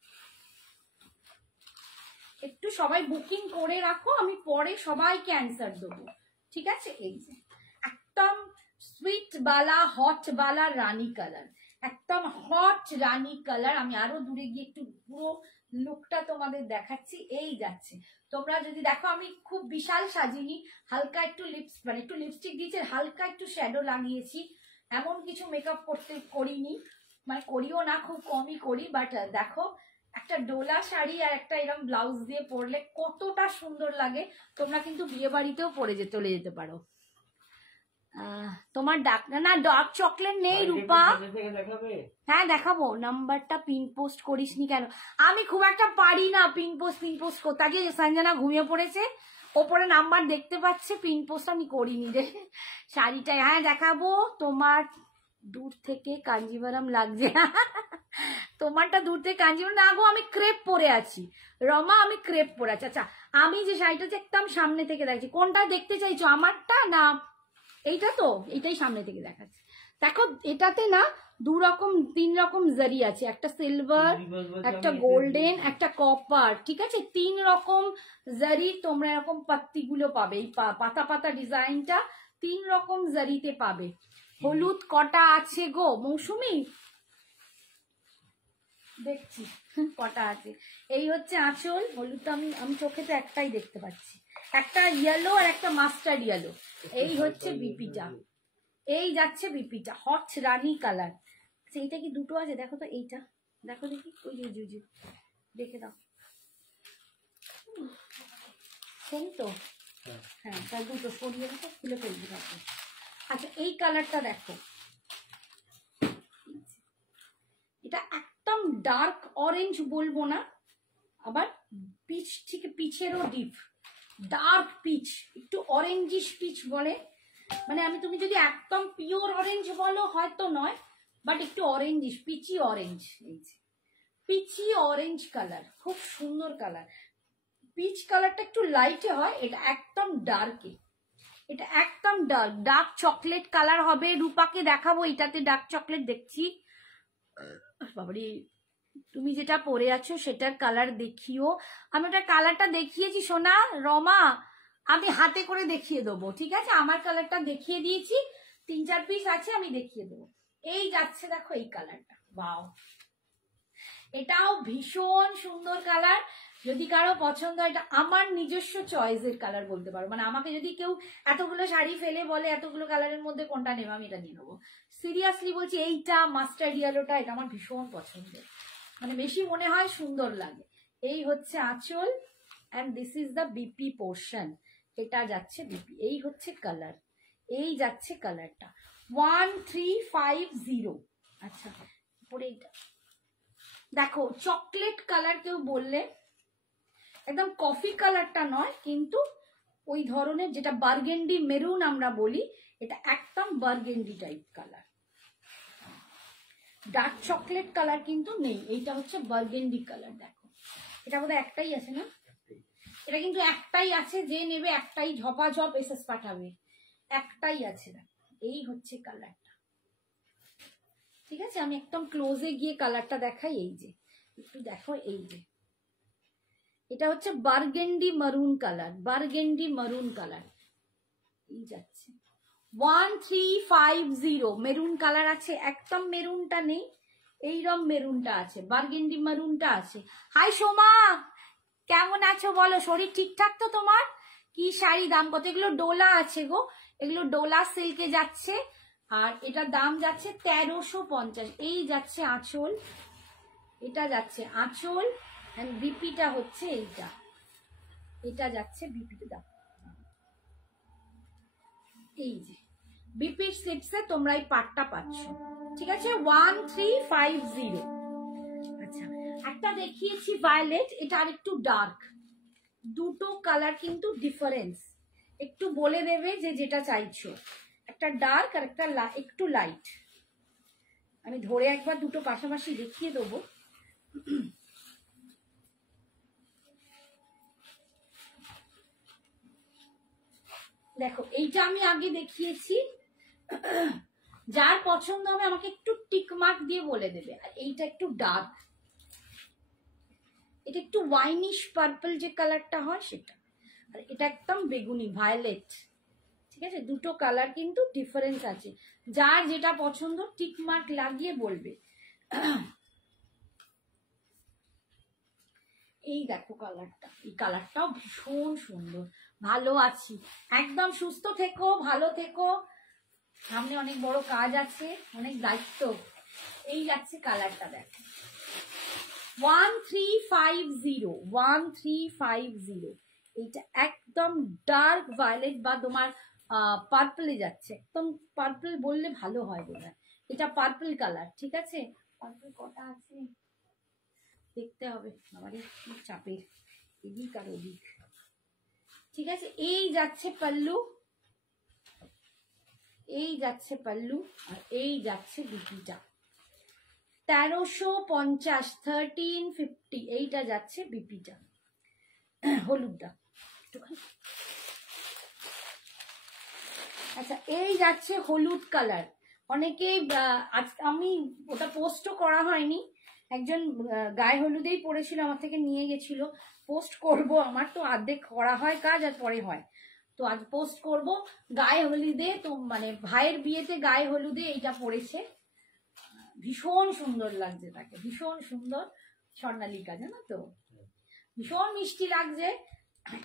একটু সবাই বুকিং করে রাখো, আমি পরে সবাইকে অ্যান্সার দেবো, ঠিক আছে। এই যে একদম সুইট বালা, হট বালা রানী কালার, একদম হট রানী কালার। আমি আরো দূরে গিয়ে একটু পুরো লুকটা তোমাদের দেখাচ্ছি। এই যাচ্ছে, তোমরা যদি দেখো আমি খুব বিশাল সাজিনি, হালকা একটু একটু লিপস্টিক দিয়েছি, হালকা একটু শ্যাডো লাগিয়েছি, এমন কিছু মেকআপ করিনি, মানে করিও না, খুব কমই করি। বাট দেখো একটা ডোলা শাড়ি আর একটা এরকম ব্লাউজ দিয়ে পরলে কতটা সুন্দর লাগে। তোমরা কিন্তু বিয়ে বাড়িতেও পরে চলে যেতে পারো। তোমার ডার্ক চকলেট নেই রূপা? হ্যাঁ দেখাবো, নাম্বারটা পিন পোস্ট করিসনি কেন? আমি খুব একটা পারি না পিন পোস্ট করতে। আগে সঞ্জনা ঘুমিয়ে পড়েছে, ওপরে নাম্বার দেখতে পাচ্ছে, পিন পোস্ট আমি করিনি রে শাড়িটাই। হ্যাঁ দেখাবো, তোমার দূর থেকে কাঞ্জিভারাম লাগছে। তোমারটা দূর থেকে কাঞ্জিভারাম না গো, আমি ক্রেপ পরে আছি রমা, আমি ক্রেপ পরে আছি। আচ্ছা আমি যে শাড়িটা একদম সামনে থেকে দেখছি, কোনটা দেখতে চাইছো, আমারটা না এইটা? তো এইটাই সামনে থেকে দেখাচ্ছি। দেখো এটাতে না 3 রকম জারি আছে, একটা সিলভার, একটা গোল্ডেন, একটা কপার, ঠিক আছে। 3 রকম জারি তোমরা এরকম পাত্তিগুলো পাবে, এই পাতা পাতা ডিজাইনটা 3 রকম জারিতে পাবে। হলুদ কটা আছে গো মৌসুমি? দেখছি কটা আছে। এই হচ্ছে আঁচল, হলুদটা আমি চোখে তো একটাই দেখতে পাচ্ছি, একটা ইয়েলো আর একটা মাস্টার্ড ইয়েলো। এই হচ্ছে বিপিটা, এই যাচ্ছে বিপিটা, হট রানী কালার। এইটা কি দুটো আছে দেখো তো, এইটা দেখো দেখি, ওই যে দেখে দাও, সেই তো। হ্যাঁ তার দুটো সরিয়ে দেখো, খুলে ফেলবি দেখো। আচ্ছা এই কালারটা দেখো, এটা একদম ডার্ক অরেঞ্জ বলবো না, আবার পিচ থেকে পিচেরও ডিপ, ডার্ক পিচ, একটু অরেঞ্জিশ পিচ বলে, মানে তুমি যদি একদম পিওর অরেঞ্জ বলো হয়তো নয়, বাট একটু অরেঞ্জিশ, পিচি অরেঞ্জ। এই যে পিচি অরেঞ্জ কালার, খুব সুন্দর কালার। পিচ কালারটা একটু লাইটে হয়, এটা একদম ডার্কে, এটা একদম ডার্ক চকলেট কালার হবে। রূপাকে দেখাবো, এটাতে ডার্ক চকলেট দেখছি। বাবারে, তুমি যেটা পরে আছো সেটার কালার দেখিও। আমি ওটার কালারটা দেখিয়েছি সোনা রমা, আমি হাতে করে দেখিয়ে দেবো, ঠিক আছে। আমার কালারটা দেখিয়ে দিয়েছি, 3-4 পিস আছে, আমি দেখিয়ে দেবো। এই যাচ্ছে দেখো এই কালারটা, বাও, এটাও ভীষণ সুন্দর কালার। যদি কারো পছন্দ হয়, এটা আমার নিজস্ব চয়েসের কালার বলতে পারো, মানে আমাকে যদি কেউ এতগুলো শাড়ি ফেলে বলে এতগুলো কালারের মধ্যে কোনটা নেবো, আমি এটা নিয়ে নেবো। সিরিয়াসলি বলছি, এইটা মাস্টার্ড ইয়েলোটা, এটা আমার ভীষণ পছন্দের, মানে বেশি মনে হয় সুন্দর লাগে। এই হচ্ছে আঁচল, and this is the BP portion, এটা যাচ্ছে বিপি। এই হচ্ছে কালার, এই যাচ্ছে কালারটা, 1350। আচ্ছা পরে এটা দেখো চকলেট কালার কেউ বললে, একদম কফি কালারটা নয় কিন্তু ওই ধরনের, যেটা বার্গেন্ডি মেরুন আমরা বলি, এটা একদম burgundy type colour, dark chocolate colour কিন্তু নেই, এইটা হচ্ছে বার্গেন্ডি কালার। দেখো এটা বোধহয় একটাই আছে না, এটা কিন্তু একটাই আছে, যে নেবে একটাই ঝপাঝপ এসএস পাঠাবে, একটাই আছে। এই হচ্ছে কালারটা, ঠিক আছে। আমি একদম ক্লোজে গিয়ে কালারটা দেখাই, এই যে একটু দেখো, এই যে এটা হচ্ছে বার্গেন্ডি মারুন কালার, বার্গেন্ডি মারুন কালার, এই যাচ্ছে 1350। মেরুন কালার আছে, একদম মেরুনটা নেই, এইরকম মেরুনটা আছে, বার্গেন্ডি মারুনটা আছে। হাই সোমা, কেমন আছো বলো, শরীর ঠিকঠাক তো তোমার? কি শাড়ি দাম কত? এগুলো ডোলা আছে গো, এগুলো ডোলা সিল্কে যাচ্ছে, আর এটার দাম যাচ্ছে 1350। এই যাচ্ছে আঁচল, এটা যাচ্ছে আঁচল, বিপিটা হচ্ছে এইটা, এটা যাচ্ছে বিপিটা। এই যে বিপির স্লিপসে তোমরা এই পাটটা পাচ্ছ, ঠিক আছে, 1350। আচ্ছা একটা দেখিয়েছি ভায়োলেট, এটা আর একটু ডার্ক, দুটো কালার কিন্তু ডিফারেন্স, একটু বলে দেবে যে যেটা চাইছো, একটা ডার্ক আর একটা একটু লাইট। আমি ধরে একবার দুটো পাশাপাশি দেখিয়ে দেবো। দেখো এইটা আমি আগে দেখিয়েছি, যার পছন্দ হবে আমাকে একটু টিক মার্ক দিয়ে বলে দেবে। আর এইটা একটু ডার্ক, এটা একটু ওয়াইনিশ পার্পল যে কালারটা হয় সেটা, আর এটা একদম বেগুনি ভায়োলেট, ঠিক আছে। দুটো কালার কিন্তু ডিফারেন্স আছে, যার যেটা পছন্দ টিক মার্ক লাগিয়ে বলবে। এই দেখো কালারটা, এই কালারটাও ভীষণ সুন্দর, ভালো আছি, একদম সুস্থ থেকো, ভালো থেকো, সামনে অনেক বড় কাজ আছে, অনেক দায়িত্ব। এই যাচ্ছে কালারটা, দেখো 1350, 1350। এইটা একদম ডার্ক ভায়োলেট বা তোমার পার্পলে যাচ্ছে, একদম পার্পল বললে ভালো হয় বোধ হয়, এটা পার্পল কালার, ঠিক আছে। পার্পল কটা আছে দেখতে হবে, আমার একটু চাপের, এদিক আর ওদিক, ঠিক আছে। এই যাচ্ছে পাল্লু, এই যাচ্ছে পাল্লু, আর এই যাচ্ছে বিপিটা 1350, 1350। এইটা যাচ্ছে বিপিটা, হলুদটা একটুখানি। আচ্ছা এই যাচ্ছে হলুদ কালার, অনেকেই আজ আমি ওটা পোস্টও করা হয়নি, একজন গায়ে হলুদেই পড়েছিল, আমার থেকে নিয়ে গেছিল, পোস্ট করব, আমার তো অর্ধেক করা হয় কাজ আর পরে হয়, তো আজ পোস্ট করব। গায়ে হলুদে তো মানে ভাইয়ের বিয়েতে গায়ে হলুদে এইটা পড়েছে, ভীষণ সুন্দর লাগছে তাকে, ভীষণ সুন্দর, স্বর্ণালিকা জানো তো, ভীষণ মিষ্টি লাগছে।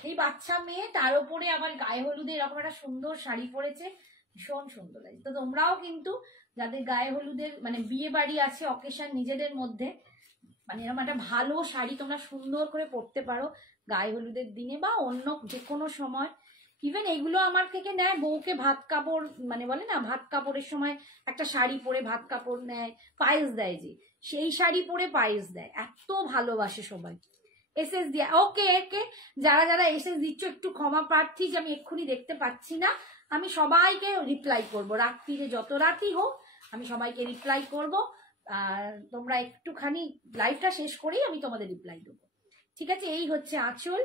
এই বাচ্চা মেয়ে, তার উপরে আবার গায়ে হলুদে এরকম একটা সুন্দর শাড়ি পরেছে, ভীষণ সুন্দর লাগছে। তো তোমরাও কিন্তু যাদের গায়ে হলুদের মানে বিয়ে বাড়ি আছে, অকেশন নিজেদের মধ্যে, মানে এরকম একটা ভালো শাড়ি তোমরা সুন্দর করে পরতে পারো গায়ে হলুদের দিনে বা অন্য যে কোনো সময়। ইভেন এগুলো আমার থেকে নেয় বউকে ভাত কাপড়, মানে বলে না ভাত কাপড়ের সময় একটা শাড়ি পরে ভাত কাপড় নেয়, পায়েস দেয়, যে সেই শাড়ি পরে পায়েস দেয়, এত ভালোবাসে সবাই। এসএস দিয়া ওকে ওকে, যারা যারা এসএস দিচ্ছ একটু ক্ষমা প্রার্থী যে আমি এক্ষুনি দেখতে পাচ্ছি না, আমি সবাইকে রিপ্লাই করব, রাত্রিরে যত রাতই হোক আমি সবাইকে রিপ্লাই করব। আর তোমরা একটুখানি লাইভটা শেষ করেই আমি তোমাদের রিপ্লাই দেবো, ঠিক আছে। এই হচ্ছে আঁচল,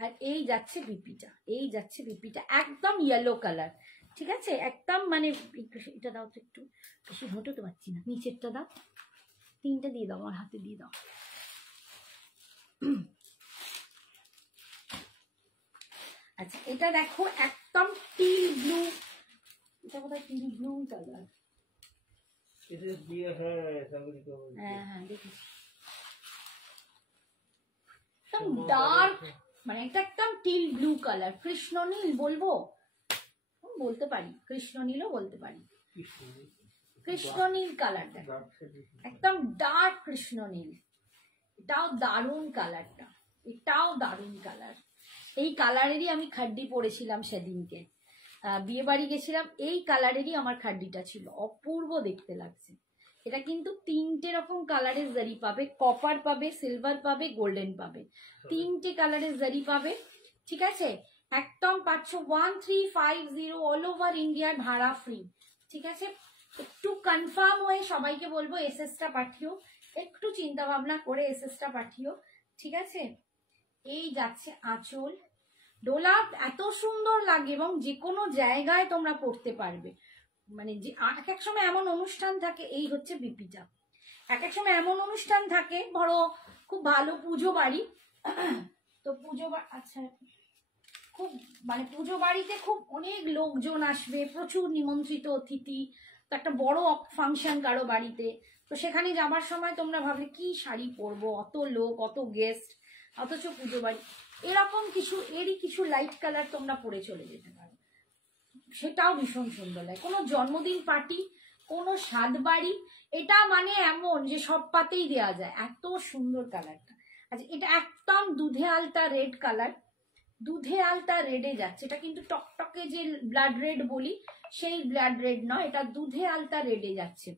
আর এই যাচ্ছে বিপিটা, এই যাচ্ছে বিপিটা একদম ইয়েলো কালার, ঠিক আছে, একদম মানে এটা দাও তো একটু, বেশি ঘটাতে পারছি না, নিচেরটা দাও, তিনটা দিয়ে দাও, আমার হাতে দিয়ে দাও। আচ্ছা এটা দেখো একদম টিল ব্লু, এটা বোধহয় টিল ব্লু কালার, হ্যাঁ হ্যাঁ দেখি, একদম ডার্ক, মানে এটা একদম টিল ব্লু কালার, কৃষ্ণ নীল বলবো, বলতে পারি কৃষ্ণ নীলও বলতে পারি, কৃষ্ণ নীল কালার দেখো, একদম ডার্ক কৃষ্ণ নীল, এটাও দারুণ কালারটা, এটাও দারুণ কালার। এই কালারেরই আমি খাড্ডি পরেছিলাম সেদিনকে, বিয়ে বাড়ি গেছিলাম, এই কালারেরই আমার খাড্ডিটা ছিল, অপূর্ব দেখতে লাগছে। এটা কিন্তু 3টে রকম কালারের জারি পাবে, কপার পাবে, সিলভার পাবে, গোল্ডেন পাবে, 3টে কালারের জারি পাবে, ঠিক আছে। একদম পাচ্ছ 1350 অল ওভার ইন্ডিয়া, ভাড়া ফ্রি, ঠিক আছে। একটু কনফার্ম হয়ে সবাইকে বলবো এসএসটা পাঠিও, একটু চিন্তা ভাবনা করে এসএসটা পাঠিও, ঠিক আছে। এই যাচ্ছে আঁচল, ডোলা এত সুন্দর লাগে এবং যে কোনো জায়গায় তোমরা পড়তে পারবে। মানে যে এক এক সময় এমন অনুষ্ঠান থাকে, এই হচ্ছে বিপিটা, এক এক সময় এমন অনুষ্ঠান থাকে, ধরো খুব ভালো পুজো বাড়ি, তো পুজো আচ্ছা খুব মানে পুজো বাড়িতে খুব অনেক লোকজন আসবে, প্রচুর নিমন্ত্রিত অতিথি, তো একটা বড় ফাংশন কারো বাড়িতে, তো সেখানে যাবার সময় তোমরা ভাবলে কি শাড়ি পরবো, অত লোক, অত গেস্ট, অথচ পুজো বাড়ি, এরকম কিছু এরই কিছু লাইট কালার তোমরা পরে চলে যেতে পারো, সেটাও ভীষণ সুন্দর লাগে। কোনো জন্মদিন পার্টি, কোনো স্বাদ বাড়ি, এটা মানে এমন যে সব পাতেই দেওয়া যায়, এত সুন্দর কালারটা। আচ্ছা এটা একদম দুধে আলতা রেড কালার, দুধে আলতা রেডে যাচ্ছে, এটা কিন্তু টকটকে যে ব্লাড রেড বলি সেই ব্লাড রেড নয়, এটা দুধে আলতা রেডে যাচ্ছে।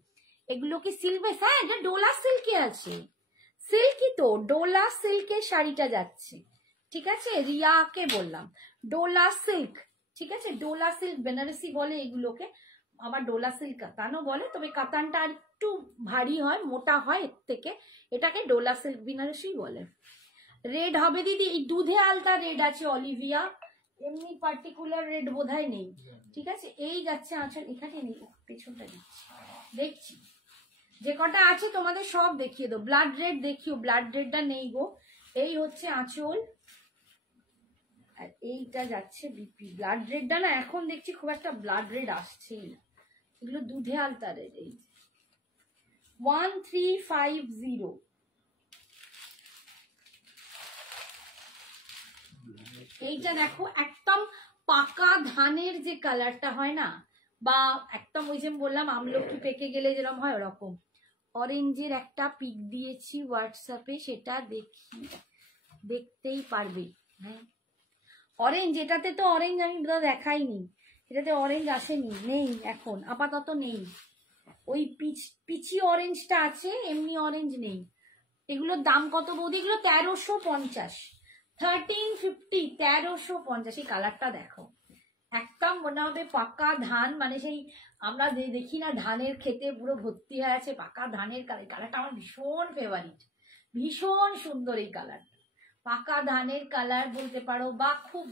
এগুলো কি সিল্ক? হ্যাঁ এটা ডোলা সিল্কে আছে, সিল্কই তো, ডোলা সিল্কের শাড়িটা যাচ্ছে, ঠিক আছে। রিয়াকে বললাম ডোলা সিল্ক, ঠিক আছে। ডোলা সিল্ক বেনারসি বলে এগুলোকে, আবার ডোলা সিল্ক কাতানও বলে, তবে কাতানটা আর একটু ভারী হয়, মোটা হয় এর থেকে, এটাকে ডোলা সিল্ক বেনারসি বলে। রেড হবে দিদি, এই দুধে আলতা রেড আছে অলিভিয়া, এমনি পার্টিকুলার রেড বোধহয় নেই, ঠিক আছে। এই যাচ্ছে আঁচল, এখানে নেই, পেছনটা দিচ্ছি, দেখছি যে কটা আছে তোমাদের সব দেখিয়ে দাও। ব্লাড রেড দেখিও, ব্লাড রেডটা নেই গো। এই হচ্ছে আঁচল, আর এইটা যাচ্ছে বিপি। ব্লাড রেডটা না এখন দেখছি খুব একটা ব্লাড রেড আসছেই না, এগুলো দুধে আলতা রেড। এই 1350, এইটা দেখো একদম পাকা ধানের যে কালারটা হয় না, বা একদম ওই যে বললাম আমলকি পেকে গেলে যেরকম হয় ওরকম, অরেঞ্জের একটা পিক দিয়েছি হোয়াটসঅ্যাপে, সেটা দেখতেই পারবে। হ্যাঁ অরেঞ্জ, এটাতে তো অরেঞ্জ আমি দেখাইনি, এটাতে অরেঞ্জ আসেনি, নেই এখন আপাতত নেই, ওই পিচি অরেঞ্জটা আছে, এমনি অরেঞ্জ নেই। এগুলোর দাম কত বৌদি? এগুলো 1350, 1350, 1350। এই কালারটা দেখো, একদম মনে হবে পাকা ধান, মানে সেই আমরা যে দেখি না ধানের খেতে পুরো ভর্তি হয়ে আছে পাকা ধানের কালার, কালারটা আমার ভীষণ ফেভারিট, ভীষণ সুন্দর এই কালারটা, পাকা ধানের কালার বলতে পারো, বা খুব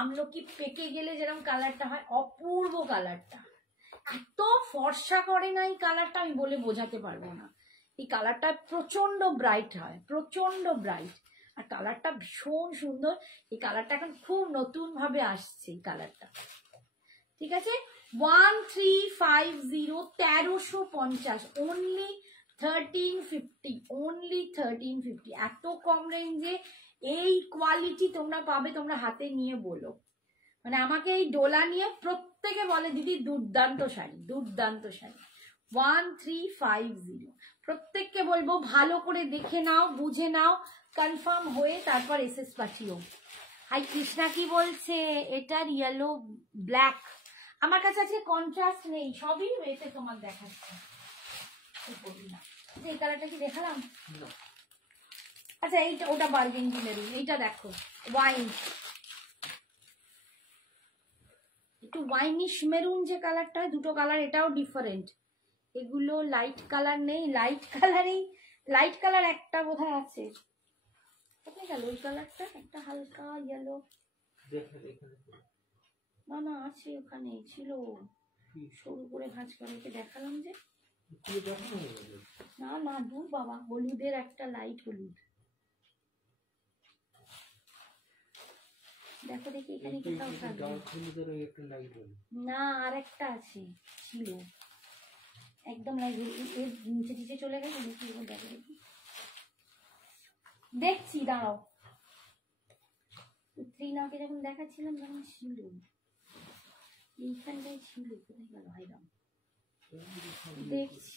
আমলকি পেকে গেলে যেরকম কালারটা হয়, অপূর্ব কালারটা, এত ফর্সা করে না এই কালারটা, আমি বলে বোঝাতে পারবো না। এই কালারটা প্রচন্ড ব্রাইট হয়, প্রচন্ড ব্রাইট, আর কালারটা ভীষণ সুন্দর। এই কালারটা এখন খুব নতুন ভাবে আসছে এই কালারটা, ঠিক আছে। 1350, 1350, অনলি 1350, অনলি 1350। এত কম রেঞ্জে এই কোয়ালিটি তোমরা পাবে, তোমরা হাতে নিয়ে বলো, মানে আমাকে এই ডোলা নিয়ে প্রত্যেকে বলে দিদি দুর্দান্ত শাড়ি, দুর্দান্ত শাড়ি। 1350, প্রত্যেককে বলবো ভালো করে দেখে নাও, বুঝে নাও, কনফার্ম হয়ে তারপর এসএস পাঠিও। হাই কৃষ্ণা কি বলছে? এটার ইয়েলো ব্ল্যাক আমার কাছে আছে, কন্ট্রাস্ট নেই, সবই এতে তোমার দেখাচ্ছে, এই কালারটা কি দেখালাম? আচ্ছা এইটা, ওটা বার্গেন্ডি মেরুন, এইটা দেখো ওয়াইন, একটু ওয়াইনিশ মেরুন যে কালারটা হয়, দুটো কালার, এটাও ডিফারেন্ট। এগুলো লাইট কালার নেই, লাইট কালারেই, লাইট কালার একটা বোধহয় আছে, কোথায় গেল ওই কালারটা? একটা হালকা ইয়েলো, না না আছে ওখানে, ছিল সরু করে ভাঁজ করে, দেখালাম যে, না না দূর বাবা, হলুদের একটা, লাইট হলুদ, দেখো দেখি এখানে কোথাও থাকবে না, আর একটা আছে, ছিল একদম লাইট, এর নিচে নিচে চলে গেছে, দেখো দেখি, দেখছি দাঁড়াও, ত্রিনাকে যখন দেখাচ্ছিলাম তখন ছিল এইখানটায়, ছিল কোথায় গেল হাইরাম, দেখছি,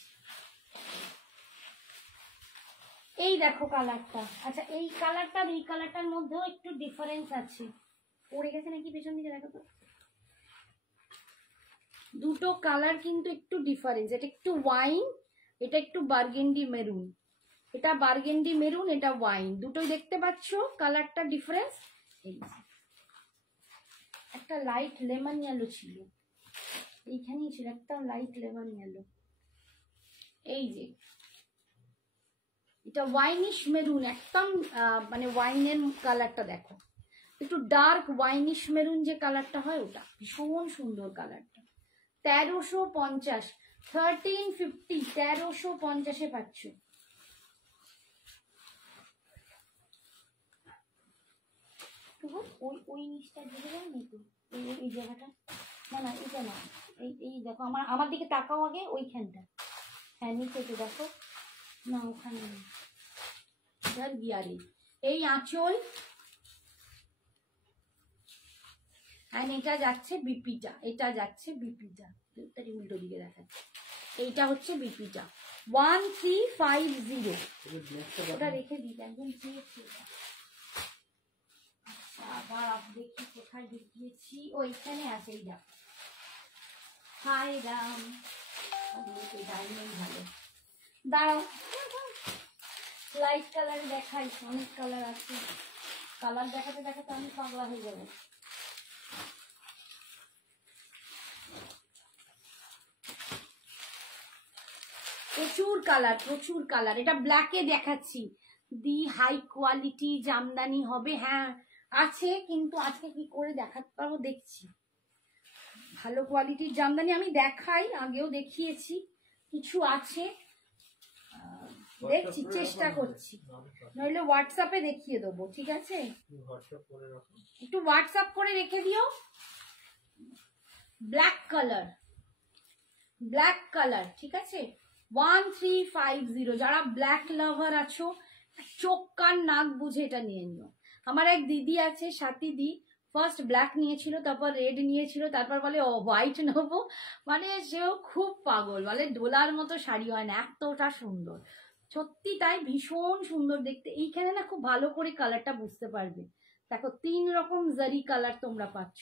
এই দেখো কালারটা। আচ্ছা এই কালারটা এই কালারটার মধ্যেও একটু ডিফারেন্স আছে, পড়ে গেছে নাকি পেছন দিকে, দেখো তো, দুটো কালার কিন্তু একটু ডিফারেন্স, এটা একটু ওয়াইন, এটা একটু বার্গেন্ডি মেরুন, এটা বার্গেন্ডি মেরুন, এটা ওয়াইন, দুটোই দেখতে পাচ্ছ কালারটা ডিফারেন্স। এই একটা লাইট লেমন ইয়েলো ছিল, এইখানেই ছিল একটা লাইট লেমন ইয়েলো, এই যে এটা ওয়াইনিশ মেরুন, একদম মানে ওয়াইনের কালারটা দেখো, একটু ডার্ক ওয়াইনিশ মেরুন যে কালারটা হয় ওটা, ভীষণ সুন্দর কালারটা। 1350, 1350, 1350 পাচ্ছ। ওই নিচটা দিকে যাও নাকি, এই জায়গাটা, না না এটা না, এই দেখো আমার দিকে তাকাও আগে, ওইখানটা, হ্যাঁ নিচে তো দেখো না, ওখানে গিয়ারে এই আঁচল, আর এটা যাচ্ছে বিপিটা, এটা যাচ্ছে বিপিটা, উল্টো দিকে দেখাচ্ছে, এইটা হচ্ছে বিপিটা 1350। ওটা রেখে দিই, একদম চেয়েছি। আবার দেখি কোথায় দেখিয়েছি, ওইখানে আছে, এই দেখো, হাই রাম, ভালো, দাঁড়াও লাইট কালার দেখাই, অনেক কালার আছে, কালার দেখাতে দেখাতে আমি পাগলা হয়ে যাবো। প্রচুর কালার, প্রচুর কালার, এটা ব্ল্যাকে দেখাচ্ছি, দি হাই কোয়ালিটি জামদানি হবে, হ্যাঁ আছে, কিন্তু আজকে কি করে দেখাতে পারবো দেখছি। ভালো কোয়ালিটির জামদানি আমি দেখাই, আগেও দেখিয়েছি, কিছু আছে দেখছি, চেষ্টা করছি, নইলে হোয়াটসঅ্যাপে দেখিয়ে দেবো, ঠিক আছে? একটু হোয়াটসঅ্যাপ করে রেখে দিও। ব্ল্যাক কালার, ব্ল্যাক কালার, ঠিক আছে, 1350। যারা ব্ল্যাক লাভার আছো, চোখ কান নাক বুঝে এটা নিয়ে নিও। আমার এক দিদি আছে, সাথী দি, ফার্স্ট ব্ল্যাক নিয়েছিল, তারপর রেড নিয়েছিল, তারপর বলে হোয়াইট নেবো, মানে সেও খুব পাগল, বলে ডোলার মতো শাড়ি হয় না, এতটা সুন্দর, সত্যি তাই, ভীষণ সুন্দর দেখতে। এইখানে না খুব ভালো করে কালারটা বুঝতে পারবে, দেখো 3 রকম জারি কালার তোমরা পাচ্ছ,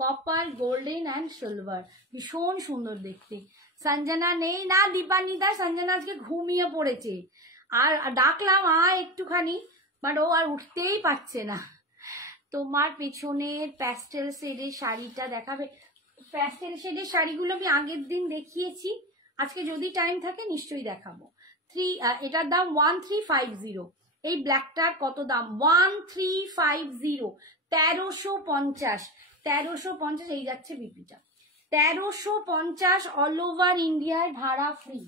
কপার, গোল্ডেন অ্যান্ড সিলভার, ভীষণ সুন্দর দেখতে। সঞ্জনা নেই না, দীপানিদা, সঞ্জনা আজকে ঘুমিয়ে পড়েছে, আর ডাকলাম একটুখানি, বাট ও আর উঠতেই পারছে না। তোমার পেছনের প্যাস্টেল শেডের শাড়িটা দেখাবে? প্যাস্টেল শেডের শাড়িগুলো আমি আগের দিন দেখিয়েছি, আজকে যদি টাইম থাকে নিশ্চয়ই দেখাবো। এটার দাম 1350। এই ব্ল্যাকটার কত দাম? 1350, 1350, 1350। এই যাচ্ছে বিপিটা 1350, অল ওভার ইন্ডিয়ায় ভাড়া ফ্রি,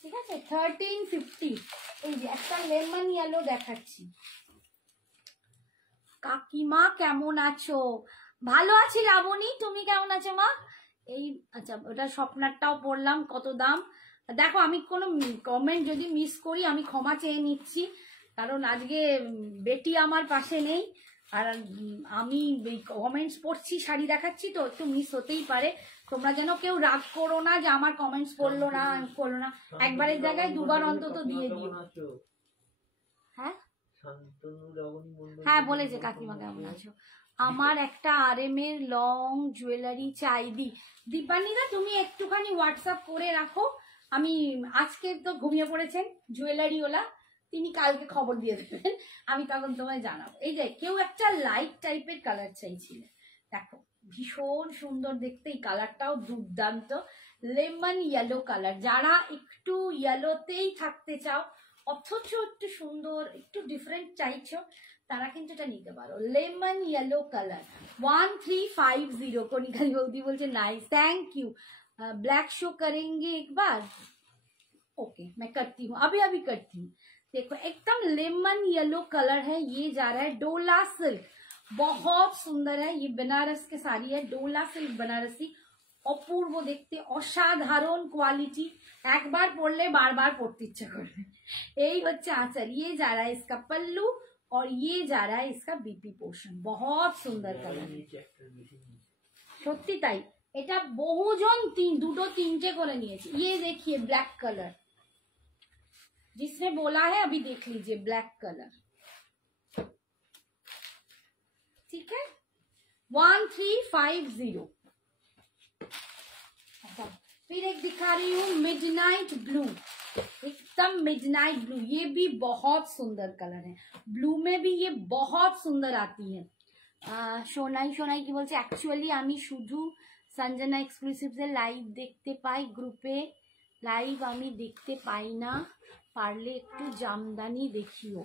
ঠিক আছে। 1350। এই যে একটা লেমন ইয়েলো দেখাচ্ছি। কাকিমা কেমন আছো? ভালো আছি লাবণী, তুমি কেমন আছো মা? এই আচ্ছা, ওটা স্বপ্নারটাও পড়লাম, কত দাম দেখো। আমি কোনো কমেন্ট যদি মিস করি আমি ক্ষমা চেয়ে নিচ্ছি, কারণ আজকে বেটি আমার পাশে নেই, আর আমি কমেন্টস পড়ছি, শাড়ি দেখাচ্ছি, তো একটু মিস হতেই পারে। তোমরা যেন কেউ রাগ করো না যে আমার কমেন্টস পড়লো না, একবারের জায়গায় দুবার অন্তত দিয়ে দিও। হ্যাঁ হ্যাঁ, বলেছে কাকিমা কেমন আছো। আমার একটা RM এর লং জুয়েলারি চাই দীপানিদা, তুমি একটুখানি হোয়াটসঅ্যাপ করে রাখো, আমি আজকে তো ঘুমিয়ে পড়েছেন জুয়েলারি ওলা, তিনি কালকে খবর দিয়ে দেবেন, আমি তখন তোমায় জানাবো। এই যে কেউ একটা লাইট টাইপের কালার চাইছিলে, দেখো ভীষণ সুন্দর দেখতে, এই কালারটাও দুর্দান্ত, লেমন ইয়েলো কালার। যারা একটু ইয়েলোতেই থাকতে চাও অথচ একটু সুন্দর, একটু ডিফারেন্ট চাইছো, তারা কিন্তু এটা নিতে পারো, লেমন ইয়েলো কালার 1350। কনিকালি বৌদি বলছে nice, thank you. Black show करेंगे एक बार? ओके, मैं करती हूँ, अभी अभी करती हूँ। देखो एकदम लेमन येलो कलर है, ये जा रहा है डोला सिल्क, बहुत सुंदर है, ये बनारस के साड़ी है, डोला सिल्क बनारसी, অপূর্ব দেখতে, অসাধারণ কোয়ালিটি, একবার পরলে বারবার পরতে ইচ্ছা করবে। এই হচ্ছে আঁচল, ये जा रहा है इसका पल्लू, और ये जा रहा है इसका बीपी पोर्शन, बहुत सुंदर कलर, সত্যি তাই। এটা বহুজন দুটো তিনটে করে নিয়েছে। ये देखिए ब्लैक कलर, जिसने बोला है अभी देख लीजिए, ब्लैक कलर, ठीक है, 1350। फिर एक दिखा रही हूँ मिडनाइट ब्लू, एकदम मिडनाइट ब्लू। ये भी बहुत सुंदर कलर है, ब्लू में भी ये बहुत सुंदर आती है। সোনাই কি বলছে, অ্যাকচুয়ালি আমি শুধু সঞ্জনা এক্সক্লুসিভসে লাইভ দেখতে পাই, গ্রুপে লাইভ আমি দেখতে পাই না, পারলে একটু জামদানি দেখিও।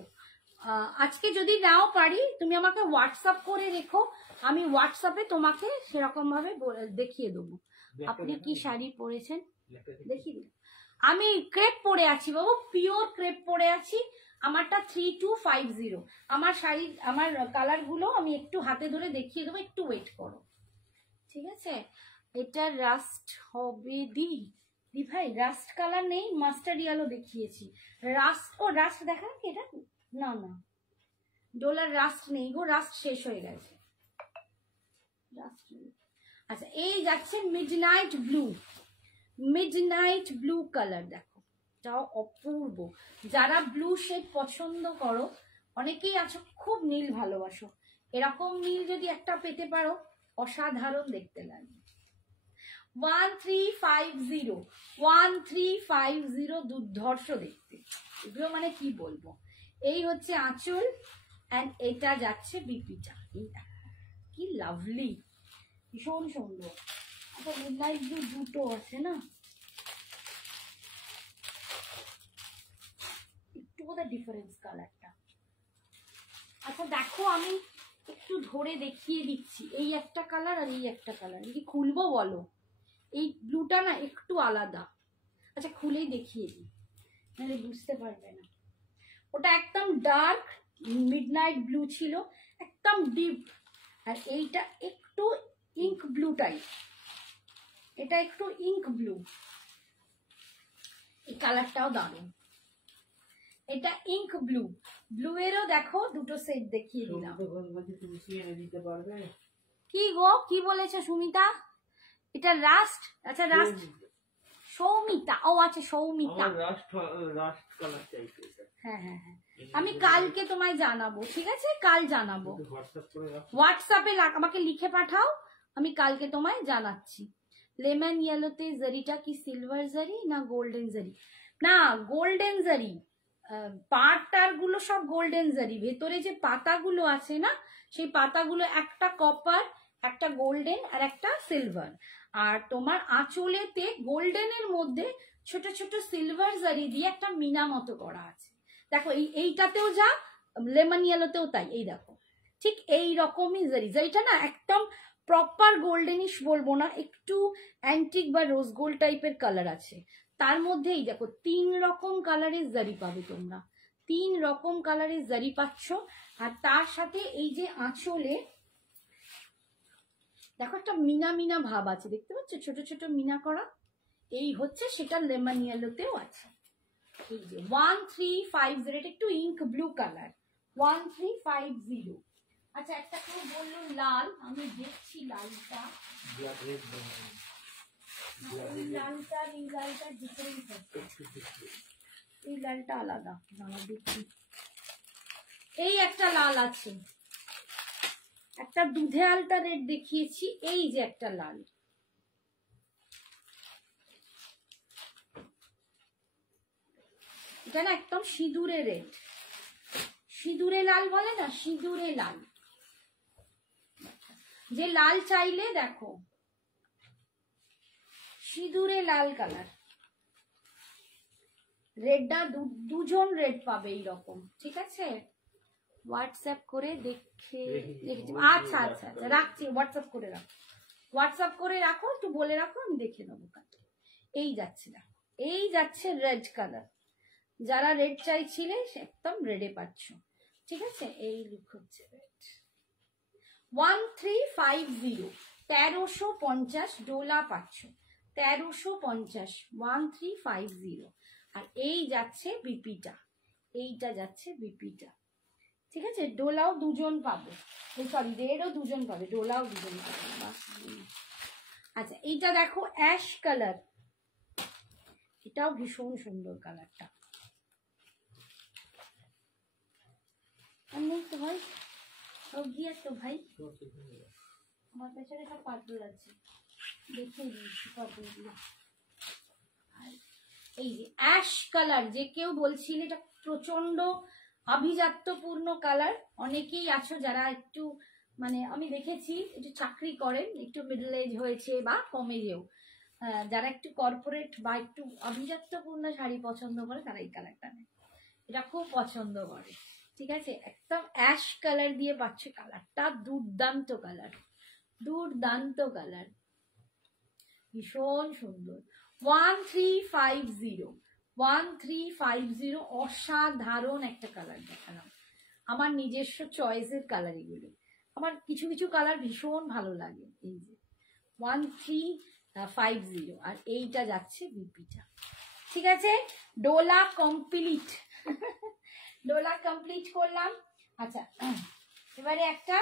আজকে যদি নাও পারি তুমি আমাকে হোয়াটসঅ্যাপ করে রেখো, আমি হোয়াটসঅ্যাপে তোমাকে সেরকম ভাবে দেখিয়ে দেবো। আপনি কি শাড়ি পরেছেন দেখিয়ে দিন। আমি ক্রেপ পরে আছি বাবু, পিওর ক্রেপ পরে আছি, আমারটা 3250। আমার শাড়ির আমার কালার গুলো আমি একটু হাতে ধরে দেখিয়ে দেবো, একটু ওয়েট করো, ঠিক আছে। এটা রাস্ট হবে দি ভাই, রাস্ট কালার নেই, মাস্টার্ড ইয়েলো দেখিয়েছি। রাস্ট, ও রাস্ট দেখা কি এটা? না না, ডোলার রাস্ট নেই গো, রাস্ট শেষ হয়ে গেছে। আচ্ছা, এই যাচ্ছে midnight blue, midnight blue colour, দেখো এটাও অপূর্ব। যারা ব্লু শেড পছন্দ করো, অনেকেই আছো খুব নীল ভালোবাসো, এরকম নীল যদি একটা পেতে পারো অসাধারণ দেখতে লাগে। 1350, 1350, দুর্ধর্ষ দেখতে, এগুলো মানে কি বলবো। এই হচ্ছে আঁচল, এন্ড এটা যাচ্ছে বিপিটা, কি লাভলি, ভীষণ সুন্দর। আচ্ছা, মিডনাইট ব্লু দুটো আছে না, একটু বোধহয় ডিফারেন্স কালারটা। আচ্ছা দেখো, আমি একটু ধরে দেখিয়ে দিচ্ছি, এই একটা কালার আর এই একটা কালার, কি খুলবো বলো? এই ব্লুটা না একটু আলাদা, আচ্ছা খুলেই দেখিয়ে দিই, নাহলে বুঝতে পারবে না। ওটা একদম ডার্ক মিডনাইট ব্লু ছিল, একদম ডিপ, আর এইটা একটু ইঙ্ক ব্লু টাইপ, এটা একটু ইঙ্ক ব্লু। এই কালারটাও দারুণ, এটা ইঙ্ক ব্লু, ব্লু এরও দেখো দুটো সেট দেখিয়ে দিলাম। কি গো কি বলেছে সুমিতা? এটা রাস্ট, আচ্ছা রাস্ট, সৌমিতা, ও আচ্ছা সৌমিতা, হ্যাঁ হ্যাঁ হ্যাঁ, আমি কালকে তোমায় জানাবো, ঠিক আছে, কাল জানাবো। হোয়াটসঅ্যাপে আমাকে লিখে পাঠাও, আমি কালকে তোমায় জানাচ্ছি। লেমন ইয়েলোতে জারিটা কি সিলভার জারি না গোল্ডেন জারি? না, গোল্ডেন জারি, পাড়টার গুলো সব গোল্ডেন জারি, ভেতরে যে পাতাগুলো আছে না, সেই পাতাগুলো একটা কপার, একটা গোল্ডেন আর একটা সিলভার। আর তোমার আঁচলেতে গোল্ডেনের মধ্যে ছোট ছোট সিলভার জারি দিয়ে একটা মিনা মতো করা আছে। দেখো এইটাতেও যা, লেমন ইয়েলোতেও তাই, এই দেখো ঠিক এই রকমই জারি। জারিটা না একদম প্রপার গোল্ডেনিশ বলবো না, একটু অ্যান্টিক বা রোজ গোল্ড টাইপের কালার আছে। তার মধ্যে এই দেখো 3 রকম কালারের জারি পাবে তোমরা, 3 রকম কালারের জারি পাচ্ছ। আর তার সাথে এই যে আঁচলে দেখো একটা মিনা মিনা ভাব আছে, দেখতে পাচ্ছ ছোট ছোট মিনা করা, এই হচ্ছে সেটা লেমন ইয়েলোতেও আছে। এই যে 1350, এটা একটু ইঙ্ক ব্লু কালার, 1350। আচ্ছা একটা কেউ বললো লাল, আমি দেখছি লালটা, এই লালটা ডিফারেন্স আছে, এই লালটা আলাদা, দাঁড়া দেখছি। এই একটা লাল আছে, একটা দুধে আলতা রেড দেখিয়েছি, এই যে একটা লাল, এটা না একদম সিঁদুরে রেড, সিঁদুরে লাল বলে না, সিঁদুরে লাল। যে লাল চাইলে দেখো, সিঁদুরে লাল কালার, রেডটা দুজন রেড পাবে এইরকম, ঠিক আছে। হোয়াটসঅ্যাপ করে দেখে আচ্ছা আচ্ছা আচ্ছা রাখছি, হোয়াটসঅ্যাপ করে রাখো, হোয়াটসঅ্যাপ করে রাখো, একটু বলে রাখো, আমি দেখে নেবো। এই যাচ্ছে দেখো, এই যাচ্ছে রেড কালার, যারা রেড চাইছিলে একদম রেডে পাচ্ছ, ঠিক আছে। এই লুক হচ্ছে রেড। 1350, 1350 ডোলা পাচ্ছ, 1350, 1350। আর এই যাচ্ছে বিপিটা, এইটা যাচ্ছে বিপিটা, ঠিক আছে। ডোলাও দুজন পাবে, সরি রেডও দুজন পাবে, ডোলাও দুজন পাবে। আচ্ছা এইটা দেখো অ্যাশ কালার, এটাও ভীষণ সুন্দর কালারটা। নেই তো ভাই, গিয়ে তো ভাই আমার পেছনে সব পাথর আছে, দেখে দিচ্ছি পাথরগুলো। এই যে অ্যাশ কালার, যে কেউ বলছিল এটা প্রচন্ড আভিজাত্যপূর্ণ কালার। অনেকেই আছো যারা একটু মানে আমি দেখেছি একটু চাকরি করেন, একটু মিডল এজ হয়েছে বা কম এজেও, যারা একটু কর্পোরেট বা একটু আভিজাত্যপূর্ণ শাড়ি পছন্দ করে তারা এই কালারটা নেয়, এটা খুব পছন্দ করে। ঠিক আছে, একদম অ্যাশ কালার দিয়ে পাচ্ছে, কালারটা দুর্দান্ত কালার, দুর্দান্ত কালার, ভীষণ সুন্দর। 1350, 1350, অসাধারণ একটা কালার দেখালাম। আমার নিজস্ব চয়েসের কালার এগুলো, আমার কিছু কিছু কালার ভীষণ ভালো লাগে। এই যে 1350, আর এইটা যাচ্ছে বিপিটা। ঠিক আছে, ডোলা কমপ্লিট, ডোলা কমপ্লিট করলাম। আচ্ছা, এবারে একটা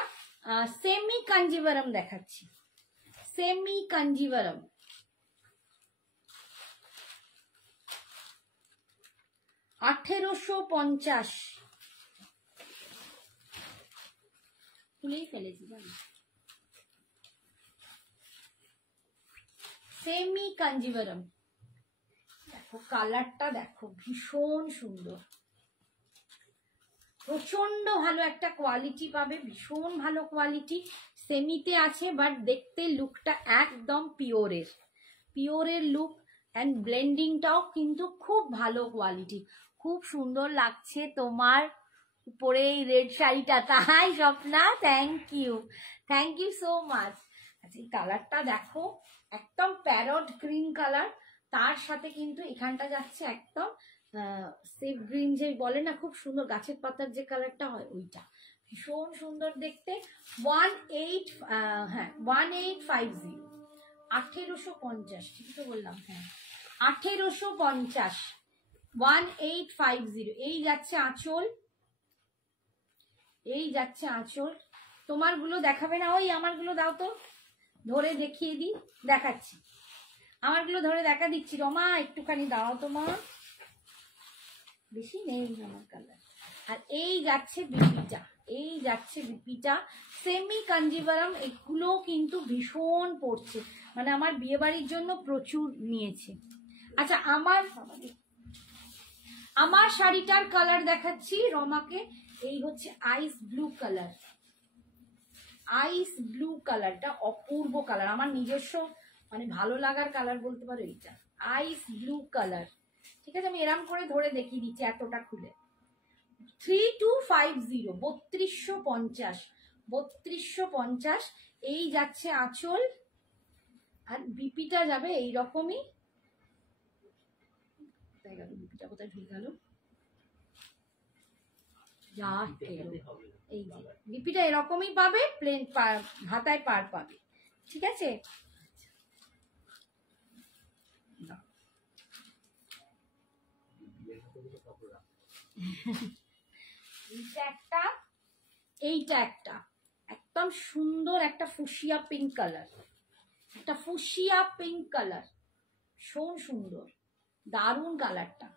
সেমি কাঞ্জিভারাম দেখাচ্ছি। সেমি কাঞ্জিভারাম, $1850, খুলেই ফেলেছি জানো। সেমি কাঞ্জিভারাম, দেখো কালারটা দেখো, ভীষণ সুন্দর, প্রচন্ড ভালো একটা কোয়ালিটি পাবে, ভীষণ ভালো কোয়ালিটি। সেমিতে আছে বাট দেখতে লুকটা একদম পিওরের, পিওরের লুক, অ্যান্ড ব্লেন্ডিংটাও কিন্তু খুব ভালো কোয়ালিটি, খুব সুন্দর লাগছে তোমার উপরে এই রেড শাড়িটা, তাই Swapna? Thank you so much. আচ্ছা, এই কালারটা দেখো, একদম প্যারট গ্রিন কালার, তার সাথে কিন্তু এখানটা যাচ্ছে একদম সেফ গ্রিন, যে বলে না খুব সুন্দর গাছের পাতার যে কালারটা হয় ওইটা, ভীষণ সুন্দর দেখতে। 1850, 1850, ঠিক তো বললাম? হ্যাঁ, 1850, 1850। এই যাচ্ছে আঁচল, এই যাচ্ছে আঁচল। তোমারগুলো দেখাবে না? ওই আমারগুলো দাও তো, ধরে দেখিয়ে দিই, দেখাচ্ছি আমারগুলো ধরে দেখা দিচ্ছি। রমা একটুখানি দাও তোমার, বেশি নেই আমার কালার। আর এই যাচ্ছে বিপিটা, এই যাচ্ছে বিপিটা, সেমি কাঞ্জিভারাম। এগুলো কিন্তু ভীষণ পড়ছে, মানে আমার বিয়ে বাড়ির জন্য প্রচুর নিয়েছে। আচ্ছা, আমার শাড়িটার কালার দেখাচ্ছি রমাকে, এই হচ্ছে আইস ব্লু কালার, আইস ব্লু কালারটা অপূর্ব কালার, আমার নিজস্ব মানে ভালো লাগার কালার বলতে পারো এইটা, আইস ব্লু কালার। ঠিক আছে, আমি এরম করে ধরে দেখিয়ে দিচ্ছি এতটা খুলে। 3250, 3250, 3250। এই যাচ্ছে আঁচল, আর বিপিটা যাবে এইরকমই। বিপিটা কোথায় ঢুকে গেল? যা এই যে বিপিটা এরকমই পাবে, প্লেন হাতায় পার পাবে। ঠিক আছে, এইটা একটা, এইটা একটা, একদম সুন্দর একটা ফুসিয়া পিঙ্ক কালার, একটা ফুসিয়া পিঙ্ক কালার, ভীষণ সুন্দর, দারুণ কালারটা।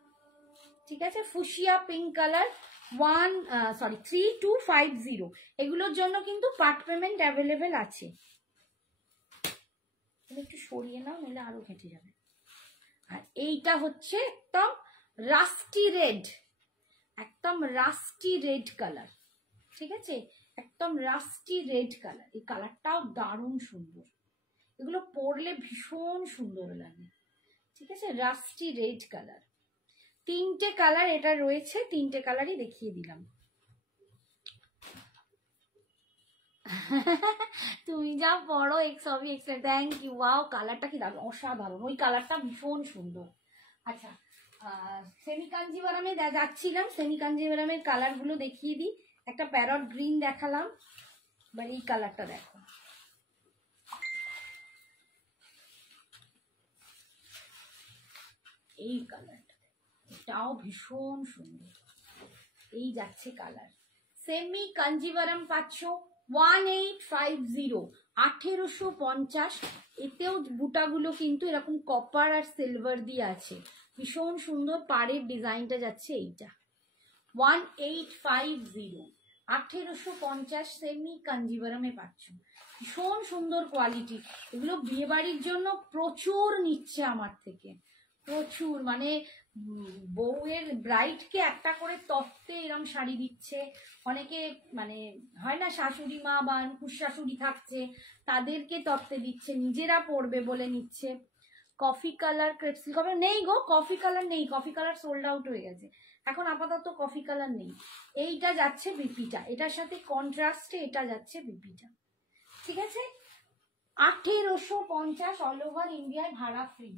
ঠিক আছে, ফুসিয়া পিঙ্ক কালার, 3250। এগুলোর জন্য কিন্তু পার্ট পেমেন্ট অ্যাভেলেবেল আছে। একটু সরিয়ে নাও, নাহলে আরো ঘেঁটে যাবে। আর এইটা হচ্ছে একদম রাস্টি রেড, একদম রাস্টি রেড কালার। ঠিক আছে, একদম রাস্টি রেড কালার, এই কালারটাও দারুণ সুন্দর, এগুলো পরলে ভীষণ সুন্দর লাগে। ঠিক আছে, রাস্টি রেড কালার, তিনটে কালার এটা রয়েছে, তিনটে কালারই দেখিয়ে দিলাম। তুমি যা পড়ো সবই এক্সট্রা, থ্যাংক ইউ। ওয়াও, কালারটা কি দারুণ, অসাধারণ, ওই কালারটা ভীষণ সুন্দর। আচ্ছা, সেমি কাঞ্জিভারামে যাচ্ছিলাম, সেমি কাঞ্জিভারামের কালার গুলো দেখিয়ে দিই। একটা প্যারট গ্রিন দেখালাম, এবার এই কালারটা দেখো, এই কালারটা, এটাও ভীষণ সুন্দর। এই যাচ্ছে কালার, সেমি কাঞ্জিভারাম পাচ্ছ 1850, 1850। এতেও বুটাগুলো কিন্তু এরকম কপার আর সিলভার দিয়ে আছে, ভীষণ সুন্দর। পাড়ের ডিজাইনটা যাচ্ছে এইটা, 1850, 1850 সেমি কাঞ্জিভারামে পাচ্ছ, ভীষণ সুন্দর কোয়ালিটি। এগুলো বিয়ে বাড়ির জন্য প্রচুর নিচ্ছে আমার থেকে, প্রচুর, মানে বউয়ের ব্রাইডকে একটা করে তত্ত্বে এরম শাড়ি দিচ্ছে। অনেকে মানে হয় না শাশুড়ি মা বা শাশুড়ি থাকছে, তাদেরকে তত্ত্বে দিচ্ছে, নিজেরা পরবে বলে নিচ্ছে। কফি কালার ক্রেপ সিল্ক হবে, নেই গো কফি কালার নেই, কফি কালার সোল্ড আউট হয়ে গেছে এখন, আপাতত কফি কালার নেই। এইটা যাচ্ছে বিপিটা, এটার সাথে কন্ট্রাস্টে এটা যাচ্ছে বিপিটা, ঠিক আছে। 1850 অল ওভার ইন্ডিয়ায়, ভাড়া ফ্রি।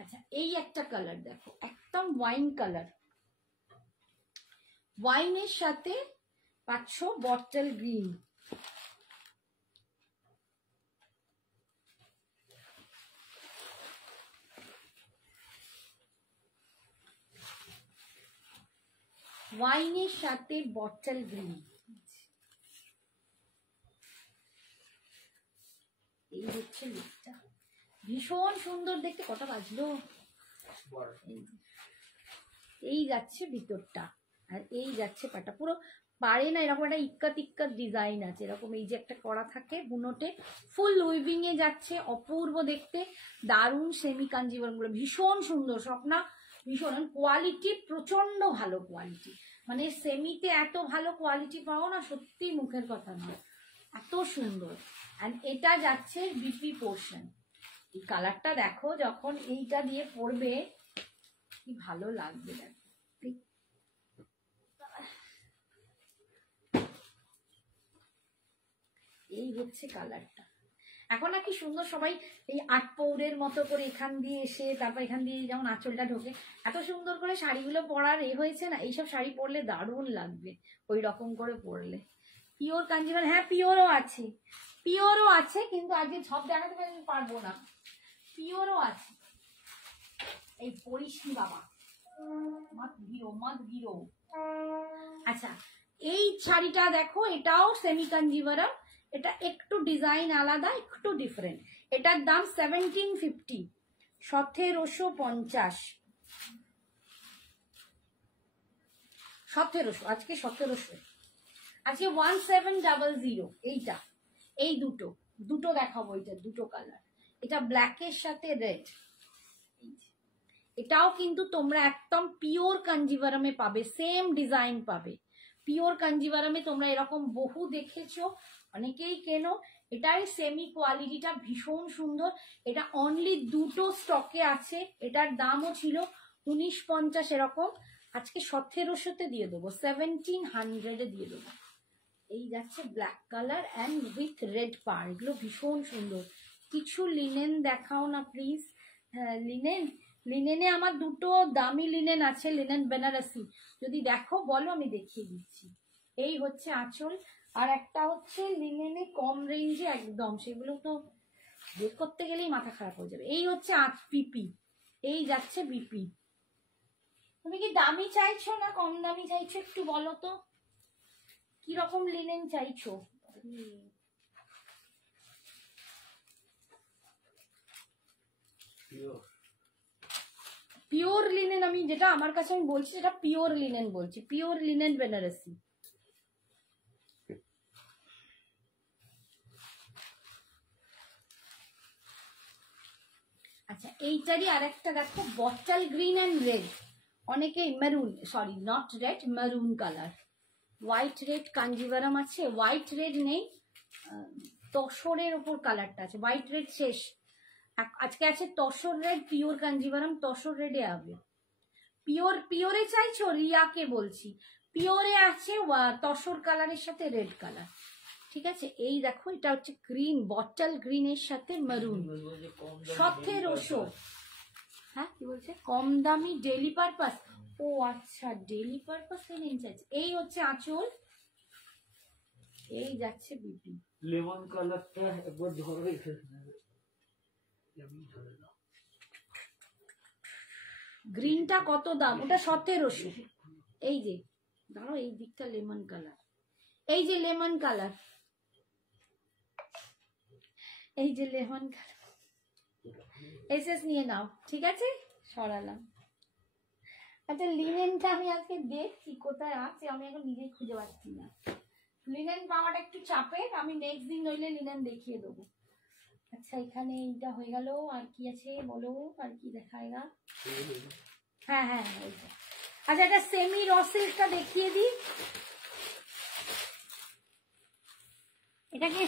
আচ্ছা এই একটা কালার দেখো, একদম ওয়াইন কালার, ওয়াইনের সাথে পাচ্ছ বটল গ্রিন। ওয়াইনের সাথে বটল গ্রিন, এই হচ্ছে লুকটা, ভীষণ সুন্দর দেখতে। কটা বাজলো? এই যাচ্ছে ভিতরটা, আর এই যাচ্ছে পাটা, পুরো পারে না এরকম একটা ইক্কাত ইক্কাত ডিজাইন আছে, এরকম এই যে একটা করা থাকে বুনোটে, ফুল উইভিং এ যাচ্ছে, অপূর্ব দেখতে, দারুণ সেমি কাঞ্জিবরম গুলো ভীষণ সুন্দর। স্বপ্না ভীষণ কোয়ালিটি, প্রচন্ড ভালো কোয়ালিটি, মানে সেমিতে এত ভালো কোয়ালিটি পাও না, সত্যি মুখের কথা নয়, এত সুন্দর। আর এটা যাচ্ছে বিপি পোর্শন। এই কালারটা দেখো, যখন এইটা দিয়ে পরবে কি ভালো লাগবে, দেখো এই হচ্ছে কালারটা। এখন আর কি সুন্দর, সবাই এই আটপৌরের মতো করে এখান দিয়ে এসে তারপর এখান দিয়ে যেমন আঁচলটা ঢোকে, এত সুন্দর করে শাড়িগুলো পরার হয়েছে না, এইসব শাড়ি পরলে দারুণ লাগবে ওই রকম করে পরলে। পিওর কাঞ্জিভারম, হ্যাঁ পিওরও আছে, পিওরও আছে, কিন্তু আজকে সব দেখাতে পারবো না, পিওরও আছে। এই পরিস বাবা, মত গিরো। আচ্ছা এই শাড়িটা দেখো, এটাও সেমি কাঞ্জিভারম, এটা একটু ডিজাইন আলাদা, একটু ডিফারেন্ট। এটার দাম 1750, 1750, 1700, আজকে 1700, আজকে 1700। এইটা, এই দুটো দেখাবো, এটা দুটো কালার, এটা ব্ল্যাকের সাথে রেড। এটাও কিন্তু তোমরা একদম পিওর কাঞ্জিভারমে পাবে, সেম ডিজাইন পাবে। পিওর কাঞ্জিভারমে তোমরা এরকম বহু দেখেছো, অনেকেই কেনো। এটাই সেমি কোয়ালিটিটা ভীষণ সুন্দর। এটা অনলি দুটো স্টকে আছে, এটার দামও ছিল 1950 এরকম, আজকে 1700-তে দিয়ে দেবো, 1700-এ দিয়ে দেবো। এই যাচ্ছে black colour and with red পার, এগুলো ভীষণ সুন্দর। কিছু লিনেন দেখাও না প্লিজ। হ্যাঁ লিনেনে আমার দুটো দামি লিনেন আছে, লিনেন বেনারসি, যদি দেখো বলো আমি দেখিয়ে দিচ্ছি। এই হচ্ছে আঁচল, আর একটা হচ্ছে লিনেনে কম রেঞ্জে একদম, সেগুলো তো বের করতে গেলেই মাথা খারাপ হয়ে যাবে। এই হচ্ছে বিপি, এই যাচ্ছে বিপি। তুমি কি দামি চাইছো না কম দামি চাইছো একটু বলো তো, কিরকম লিনেন চাইছো? পিওর লিনেন, আমি যেটা আমার কাছে আমি বলছি সেটা পিওর লিনেন বলছি, পিওর লিনেন বেনারসি। আচ্ছা এইটারই আরেকটা দেখো, বটল গ্রিন অ্যান্ড রেড, অনেকে maroon, sorry not red, maroon colour. White red Kanjivaram আছে, হোয়াইট রেড নেই, তসরের ওপর কালারটা আছে, হোয়াইট রেড শেষ, আজকে আছে তসর রেড, পিওর কাঞ্জিভারম তসর রেডে হবে। পিওরে চাইছো? রিয়াকে বলছি, পিওরে আছে তসর কালারের সাথে রেড কালার, ঠিক আছে। এই দেখো এটা হচ্ছে গ্রিন, বটল গ্রিনের সাথে মেরুন, 1700। হ্যাঁ কি বলছে? কম দামি ডেইলি পারপাস, ও আচ্ছা ডেইলি পারপাস চাইছে। এই হচ্ছে আঁচল, এই যাচ্ছে বিপি। লেমন কালারটা একবার ধরে গ্রিনটা কত দাম? ওটা 1700। এই যে ধরো এই দিকটা লেমন কালার, এই যে লেমন কালার, এই যে লেমন কালার, এসএস নিয়ে নাও, ঠিক আছে সরালাম। আচ্ছা লিনেনটা আমি আজকে দেখছি কোথায় আছে, আমি এখন নিজেই খুঁজে পাচ্ছি না। লিনেন পাওয়াটা একটু চাপের, আমি নেক্সট দিন নইলে লিনেন দেখিয়ে দেবো। আচ্ছা এখানে এইটা হয়ে গেল, আর কি আছে বলো, আর কি দেখায়গা? হ্যাঁ হ্যাঁ এইটা। আচ্ছা এটা সেমি র সিল্কটা দেখিয়ে দিই। এটাকে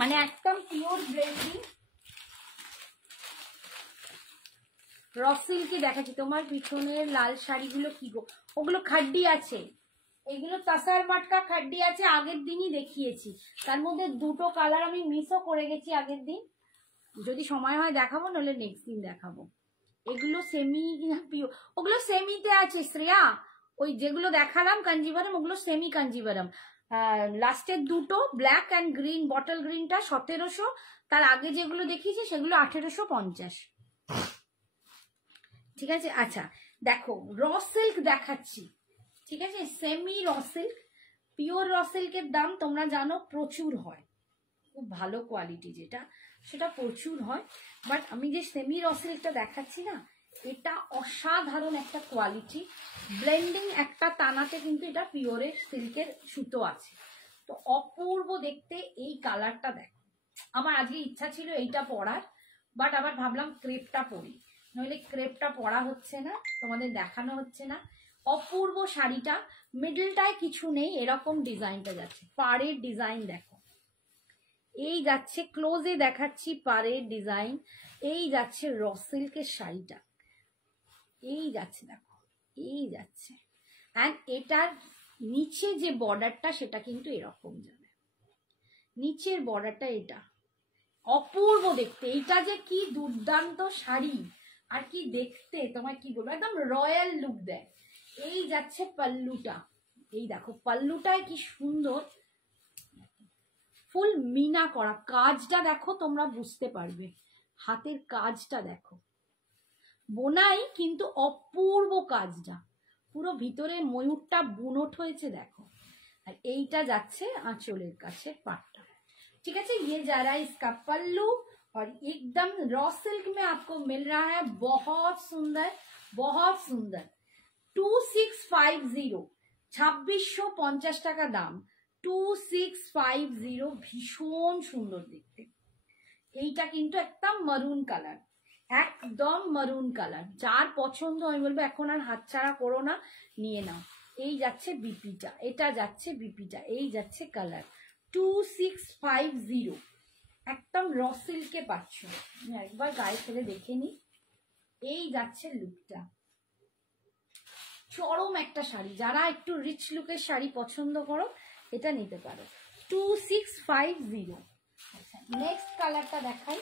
মানে একদম পিওর ব্লেন্ডিং র সিল্কে দেখাচ্ছি। তোমার পিছনের লাল শাড়িগুলো কি গো, ওগুলো খাড্ডি আছে, এগুলো তাসার মাটকা খাড্ডি আছে, আগের দিনই দেখিয়েছি। তার মধ্যে দুটো কালার আমি মিসও করে গেছি আগের দিন, যদি সময় হয় দেখাবো, নইলে নেক্সট দিন দেখাবো। এগুলো সেমি না পিওর? ওগুলো সেমিতে আছে শ্রেয়া, ওই যেগুলো দেখালাম কাঞ্জিভারম ওগুলো সেমি কাঞ্জিভারম। লাস্টের দুটো ব্ল্যাক অ্যান্ড গ্রিন, বটল গ্রিনটা 1700, তার আগে যেগুলো দেখিয়েছি সেগুলো 1850। ঠিক আছে। আচ্ছা দেখো র সিল্ক দেখাচ্ছি, ঠিক আছে, সেমি র সিল্ক। পিওর র সিল্কের দাম তোমরা জানো প্রচুর হয়, খুব ভালো কোয়ালিটি যেটা সেটা প্রচুর হয়। বাট আমি যে সেমি র সিল্কটা দেখাচ্ছি না, এটা অসাধারণ একটা কোয়ালিটি, ব্লেন্ডিং একটা টানাতে কিন্তু এটা পিওরের সিল্কের সুতো আছে, তো অপূর্ব দেখতে। এই কালারটা দেখো, আমার আজকে ইচ্ছা ছিল এইটা পরার, বাট আবার ভাবলাম ক্রেপটা পরি, নইলে ক্রেপটা পরা হচ্ছে না, তোমাদের দেখানো হচ্ছে না। অপূর্ব শাড়িটা, মিডলটায় কিছু নেই, এরকম ডিজাইনটা যাচ্ছে, পাড়ের ডিজাইন দেখো, এই যাচ্ছে ক্লোজে দেখাচ্ছি পাড়ের ডিজাইন, এই যাচ্ছে র সিল্কের শাড়িটা, এই যাচ্ছে দেখো, এই যাচ্ছে। অ্যান্ড এটার নিচে যে বর্ডারটা সেটা কিন্তু এরকম যাবে, নিচের বর্ডারটা এটা অপূর্ব দেখতে। এইটা যে কি দুর্দান্ত শাড়ি, আর কি দেখতে, তোমায় কি বলবো, একদম রয়্যাল লুক দেয়। এই যাচ্ছে পাল্লুটা, এই দেখো পাল্লুটায় কি সুন্দর ফুল মিনা করা, কাজটা দেখো তোমরা বুঝতে পারবে, হাতের কাজটা দেখো, বোনাই কিন্তু অপূর্ব কাজটা, পুরো ভিতরে ময়ূরটা বুনট হয়েছে দেখো। আর এইটা যাচ্ছে আঁচলের কাছে পাটটা। ठीक है, ये जा रहा है इसका पल्लू, और एकदम रॉ सिल्क में आपको मिल रहा है, बहुत सुंदर बहुत सुंदर। 2650, 2650 টাকা দাম, 2650, ভীষণ সুন্দর দেখতে। এইটা কিন্তু একদম মারুন কালার, একদম মারুন কালার, যার পছন্দ আমি বলবো এখন আর হাতছাড়া করো না, নিয়ে নাও। এই যাচ্ছে বিপিটা, এটা যাচ্ছে বিপিটা, এই যাচ্ছে কালার 2650, একদম র সিল্কে পাচ্ছ। আমি একবার গায়ে ফেলে দেখে নি, এই যাচ্ছে লুকটা, চরম একটা শাড়ি, যারা একটু রিচ লুকের শাড়ি পছন্দ করো এটা নিতে পারো। 2650। আচ্ছা নেক্সট কালারটা দেখাই,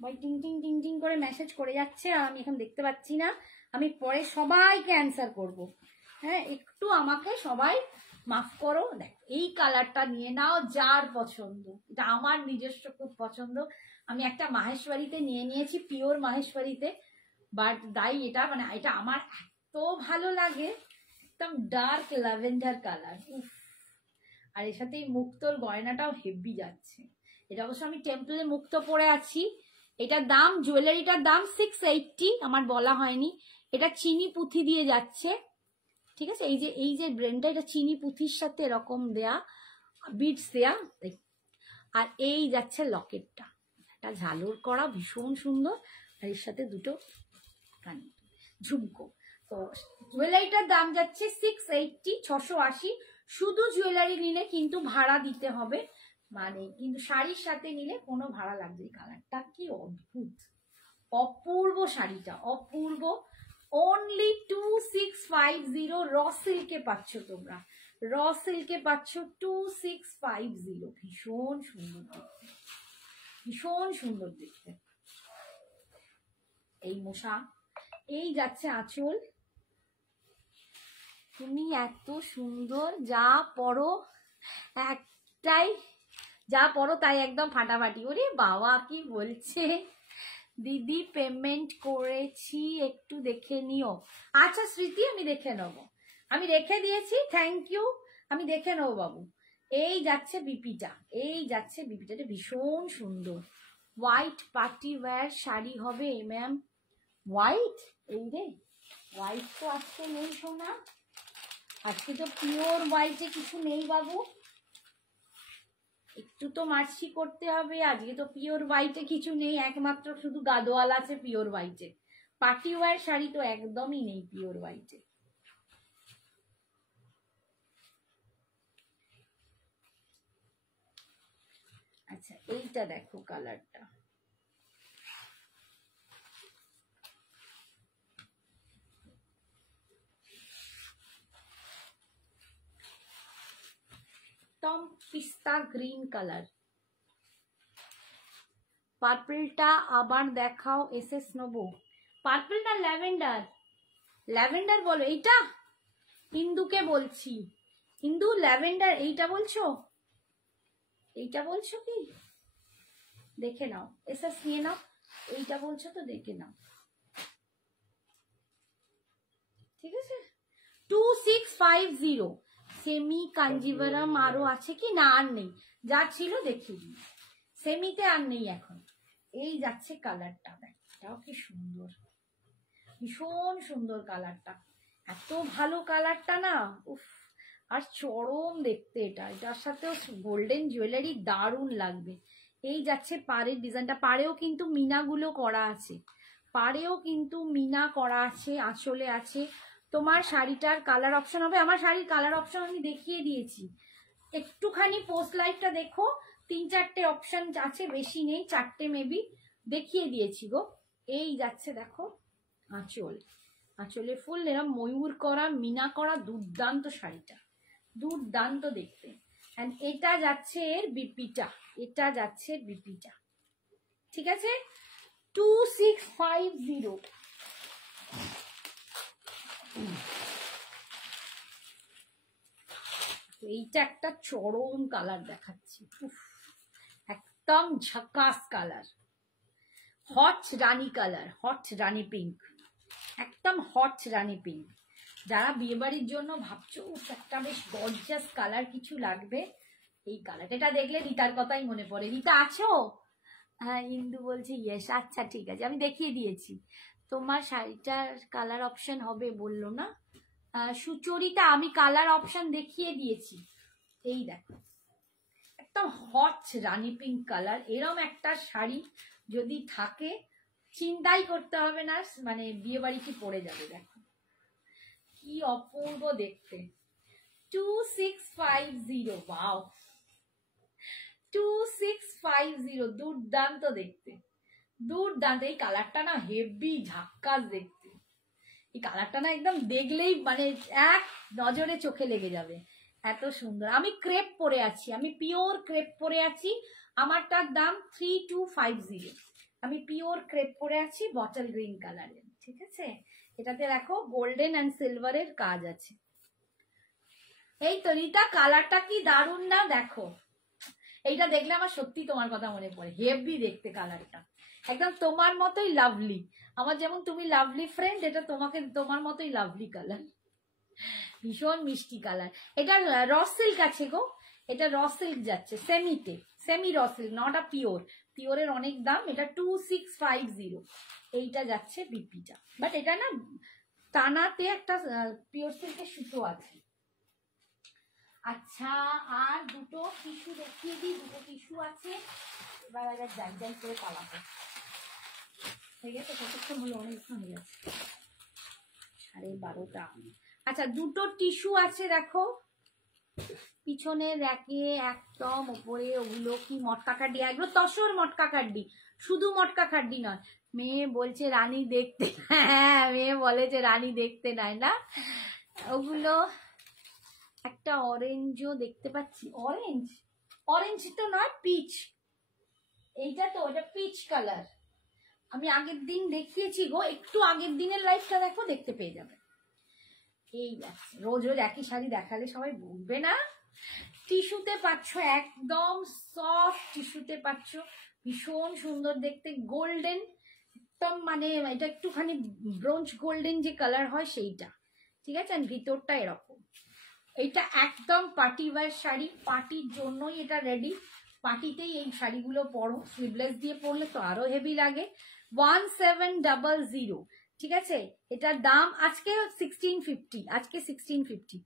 ভাই টিং টিং টিং টিং করে মেসেজ করে যাচ্ছে, আর আমি এখন দেখতে পাচ্ছি না, আমি পরে সবাইকে অ্যান্সার করব, হ্যাঁ একটু আমাকে সবাই মাফ করো। দেখ এই কালারটা নিয়ে নাও, যার পছন্দ, এটা আমার নিজস্ব খুব পছন্দ, আমি একটা মাহেশ্বরীতে নিয়ে নিয়েছি, পিওর মাহেশ্বরীতে, বাট দাই এটা মানে এটা আমার এত ভালো লাগে, একদম ডার্ক ল্যাভেন্ডার কালার, আর এর সাথে এই মুক্তোর গয়নাটাও হেভি যাচ্ছে। এটা অবশ্য আমি টেম্পলে মুক্তো পরে আছি, এটার দাম, জুয়েলারিটার দাম 680, আমার বলা হয়নি, এটা চিনি পুঁথি দিয়ে যাচ্ছে, ঠিক আছে, এই যে ব্রেনটা এটা চিনি পুঁথির সাথে এরকম দেয়া বিটস দেয়া, আর এই যাচ্ছে লকেটটা, এটা ঝালর করা ভীষণ সুন্দর, আর এর সাথে দুটো কানে ঝুমকো। তো জুয়েলারিটার দাম যাচ্ছে 680, 680, শুধু জুয়েলারি নিলে কিন্তু ভাড়া দিতে হবে, মানে কিন্তু শাড়ির সাথে নিলে কোনো ভাড়া লাগবে। কালারটা কি অদ্ভুত, অপূর্ব শাড়িটা, অপূর্ব। অনলি 2650, র সিল্কে পাচ্ছ তোমরা, র সিল্কে পাচ্ছ 2650, ভীষণ সুন্দর দেখতে, ভীষণ সুন্দর দেখতে। এই মশা, এই যাচ্ছে আঁচল, তুমি এত সুন্দর, যা পরো একটাই, যা পরো তাই একদম ফাটাফাটি। ওরে বাবা কি বলছে, দিদি পেমেন্ট করেছি একটু দেখে নিও। আচ্ছা স্মৃতি আমি দেখে নেব, আমি রেখে দিয়েছি, থ্যাংক ইউ, আমি দেখে নেবো বাবু। এই যাচ্ছে বিপিটা, এই যাচ্ছে বিপিটা, এটা ভীষণ সুন্দর, হোয়াইট পার্টি ওয়্যার শাড়ি হবে ম্যাম, হোয়াইট, এই রে হোয়াইট তো আজকে নেই সোনা, আজকে তো পিওর হোয়াইটে কিছু নেই বাবু, একটু তো মার্সি করতে হবে। আজকে তো পিওর হোয়াইটে কিছু নেই, একমাত্র শুধু গাদোয়াল আছে পিওর হোয়াইটে। পার্টি ওয়্যার শাড়ি তো একদমই নেই পিওর হোয়াইটে। আচ্ছা এইটা দেখো কালারটা, একদম পিস্তা গ্রিন কালার। পার্পলটা আবার দেখাও এসএস নেবো। পার্পলটা ল্যাভেন্ডার, ল্যাভেন্ডার বলো এইটা? হিন্দুকে বলছি, হিন্দু ল্যাভেন্ডার এইটা বলছো? এইটা বলছো কি? দেখে নাও, এসএস নিয়ে নাও, এইটা বলছো তো দেখে নাও, ঠিক আছে। 2650 সেমি কাঞ্জিভারাম আরো আছে কি না? আর নেই, যা ছিল দেখিয়ে দিই, সেমিতে আর নেই এখন। এই যাচ্ছে কালারটা, এটাও কি সুন্দর, ভীষণ সুন্দর কালারটা, এত ভালো কালারটা না, উফ। আর চরম দেখতে এটা, এটার সাথেও গোল্ডেন জুয়েলারি দারুণ লাগবে। এই যাচ্ছে পাড়ের ডিজাইনটা, পাড়েও কিন্তু মিনাগুলো করা আছে, পাড়েও কিন্তু মিনা করা আছে, আঁচলে আছে। তোমার শাড়িটার কালার অপশন হবে, আমার শাড়ির কালার অপশন আমি দেখিয়ে দিয়েছি, একটুখানি পোস্ট লাইভটা দেখো, 3-4টে অপশন আছে, বেশি নেই, 4টে মেবি দেখিয়ে দিয়েছি গো। এই যাচ্ছে দেখো আঁচল, আঁচলে ফুল এরকম ময়ূর করা মিনা করা, দুর্দান্ত শাড়িটা, দুর্দান্ত দেখতে। এন্ড এটা যাচ্ছে এর বিপিটা, এটা যাচ্ছে বিপিটা, ঠিক আছে। 2650। এইটা একটা চরম কালার দেখাচ্ছি, একদম ঝাকাস কালার, হট রানী কালার, হট রানী পিঙ্ক, একদম হট রানী পিঙ্ক। যারা বিয়ে বাড়ির জন্য ভাবছো একটা বেশ গর্জিয়াস কালার কিছু লাগবে, এই কালার এটা দেখলে রীতার কথাই মনে পড়ে। রীতা আছো? হ্যাঁ ইন্দু বলছে ইয়েস, আচ্ছা ঠিক আছে, আমি দেখিয়ে দিয়েছি। তোমার শাড়িটার কালার অপশন হবে বললো না সুচরিতা, আমি কালার অপশন দেখিয়ে দিয়েছি। এই দেখো একদম হট রানী পিঙ্ক কালার, এরম একটা শাড়ি যদি থাকে চিন্তাই করতে হবে না, মানে বিয়ে বাড়িতে পড়ে যাবে। দেখো কি অপূর্ব দেখতে। 2650, ওয়াও 2650, দুর্দান্ত দেখতে, দুর্দান্ত। এই কালারটা না হেভি ঝাক্কাস দেখতে, এই কালারটা না একদম দেখলেই মানে এক নজরে চোখে লেগে যাবে, এত সুন্দর। আমি ক্রেপ পরে আছি, আমি পিওর ক্রেপ পরে আছি, আমারটার দাম 3250। আমি পিওর ক্রেপ পরে আছি বটল গ্রিন কালারের, ঠিক আছে। এটাতে দেখো গোল্ডেন অ্যান্ড সিলভারের কাজ আছে। এই তো রীতা কালারটা কি দারুণ না? দেখো এইটা দেখলে আমার সত্যি তোমার কথা মনে পড়ে, হেভি দেখতে কালারটা, একদম তোমার মতোই লাভলি। আমার যেমন তুমি লাভলি ফ্রেন্ড, এটা তোমাকে তোমার মতোই লাভলি কালার, ভীষণ মিষ্টি কালার। এটা র সিল্ক আছে গো, এটা র সিল্ক যাচ্ছে সেমিতে, semi raw silk, not a pure, পিওরের অনেক দাম। এটা 2650, এইটা যাচ্ছে বিপিটা, বাট এটা না টানাতে একটা পিওর সিল্কের সুতো আছে। আচ্ছা আর দুটো টিস্যু দেখিয়ে দিই, দুটো টিস্যু আছে, এবার আগে যাই যাই করে পালাবো, ঠিক আছে। কতক্ষণ হলো? অনেকক্ষণ হয়ে যাচ্ছে, 12:30। আচ্ছা দুটো টিস্যু আছে দেখো, পিছনে র্যাকে একদম উপরে, ওগুলো কি মটকা কাড্ডি, এগুলো তসর মটকা কাড্ডি, শুধু মটকা কাড্ডি নয়। মেয়ে বলছে রানী দেখতে, হ্যাঁ মেয়ে বলেছে রানী দেখতে নাই না, ওগুলো একটা অরেঞ্জও দেখতে পাচ্ছি, অরেঞ্জ, অরেঞ্জ তো নয় পিচ, এইটা তো এটা পিচ কালার, আমি আগের দিন দেখিয়েছি গো, একটু আগের দিনের লাইফটা দেখো, দেখতে পেয়ে যাবে। এই রোজ রোজ একই শাড়ি দেখালে সবাই বুঝবে না। টিস্যুতে পাচ্ছ, একদম সফট টিস্যুতে পাচ্ছ, ভীষণ সুন্দর দেখতে, গোল্ডেন একদম, মানে এটা একটুখানি ব্রোঞ্জ গোল্ডেন যে কালার হয় সেইটা, ঠিক আছে। ভিতরটা এরকম, এইটা একদম পার্টি ওয়্যার শাড়ি, পার্টির জন্যই এটা রেডি, পার্টিতেই এই শাড়িগুলো পরো, স্লিভলেস দিয়ে পরলে তো আরো হেভি লাগে। 1700, ঠিক আছে, এটার দাম আজকে 1650, আজকে 1650।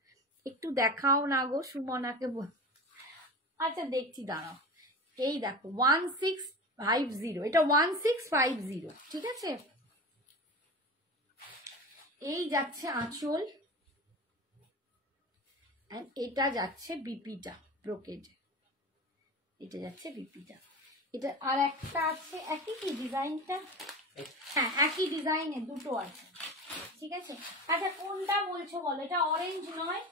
একটু দেখাও না গো সুমনাকে বল। আচ্ছা দেখছি, দাঁড়াও। এই দেখো 1650, এটা 1650, ঠিক আছে। এই যাচ্ছে আঁচল, এটা যাচ্ছে বিপিটা ব্রোকেজ, এটা যাচ্ছে বিপিটা। এটা আর একটা আছে একই কি ডিজাইনটা, হ্যাঁ একই ডিজাইনে দুটো আছে, ঠিক আছে। আচ্ছা কোনটা বলছো বলো, এটা অরেঞ্জ নয়,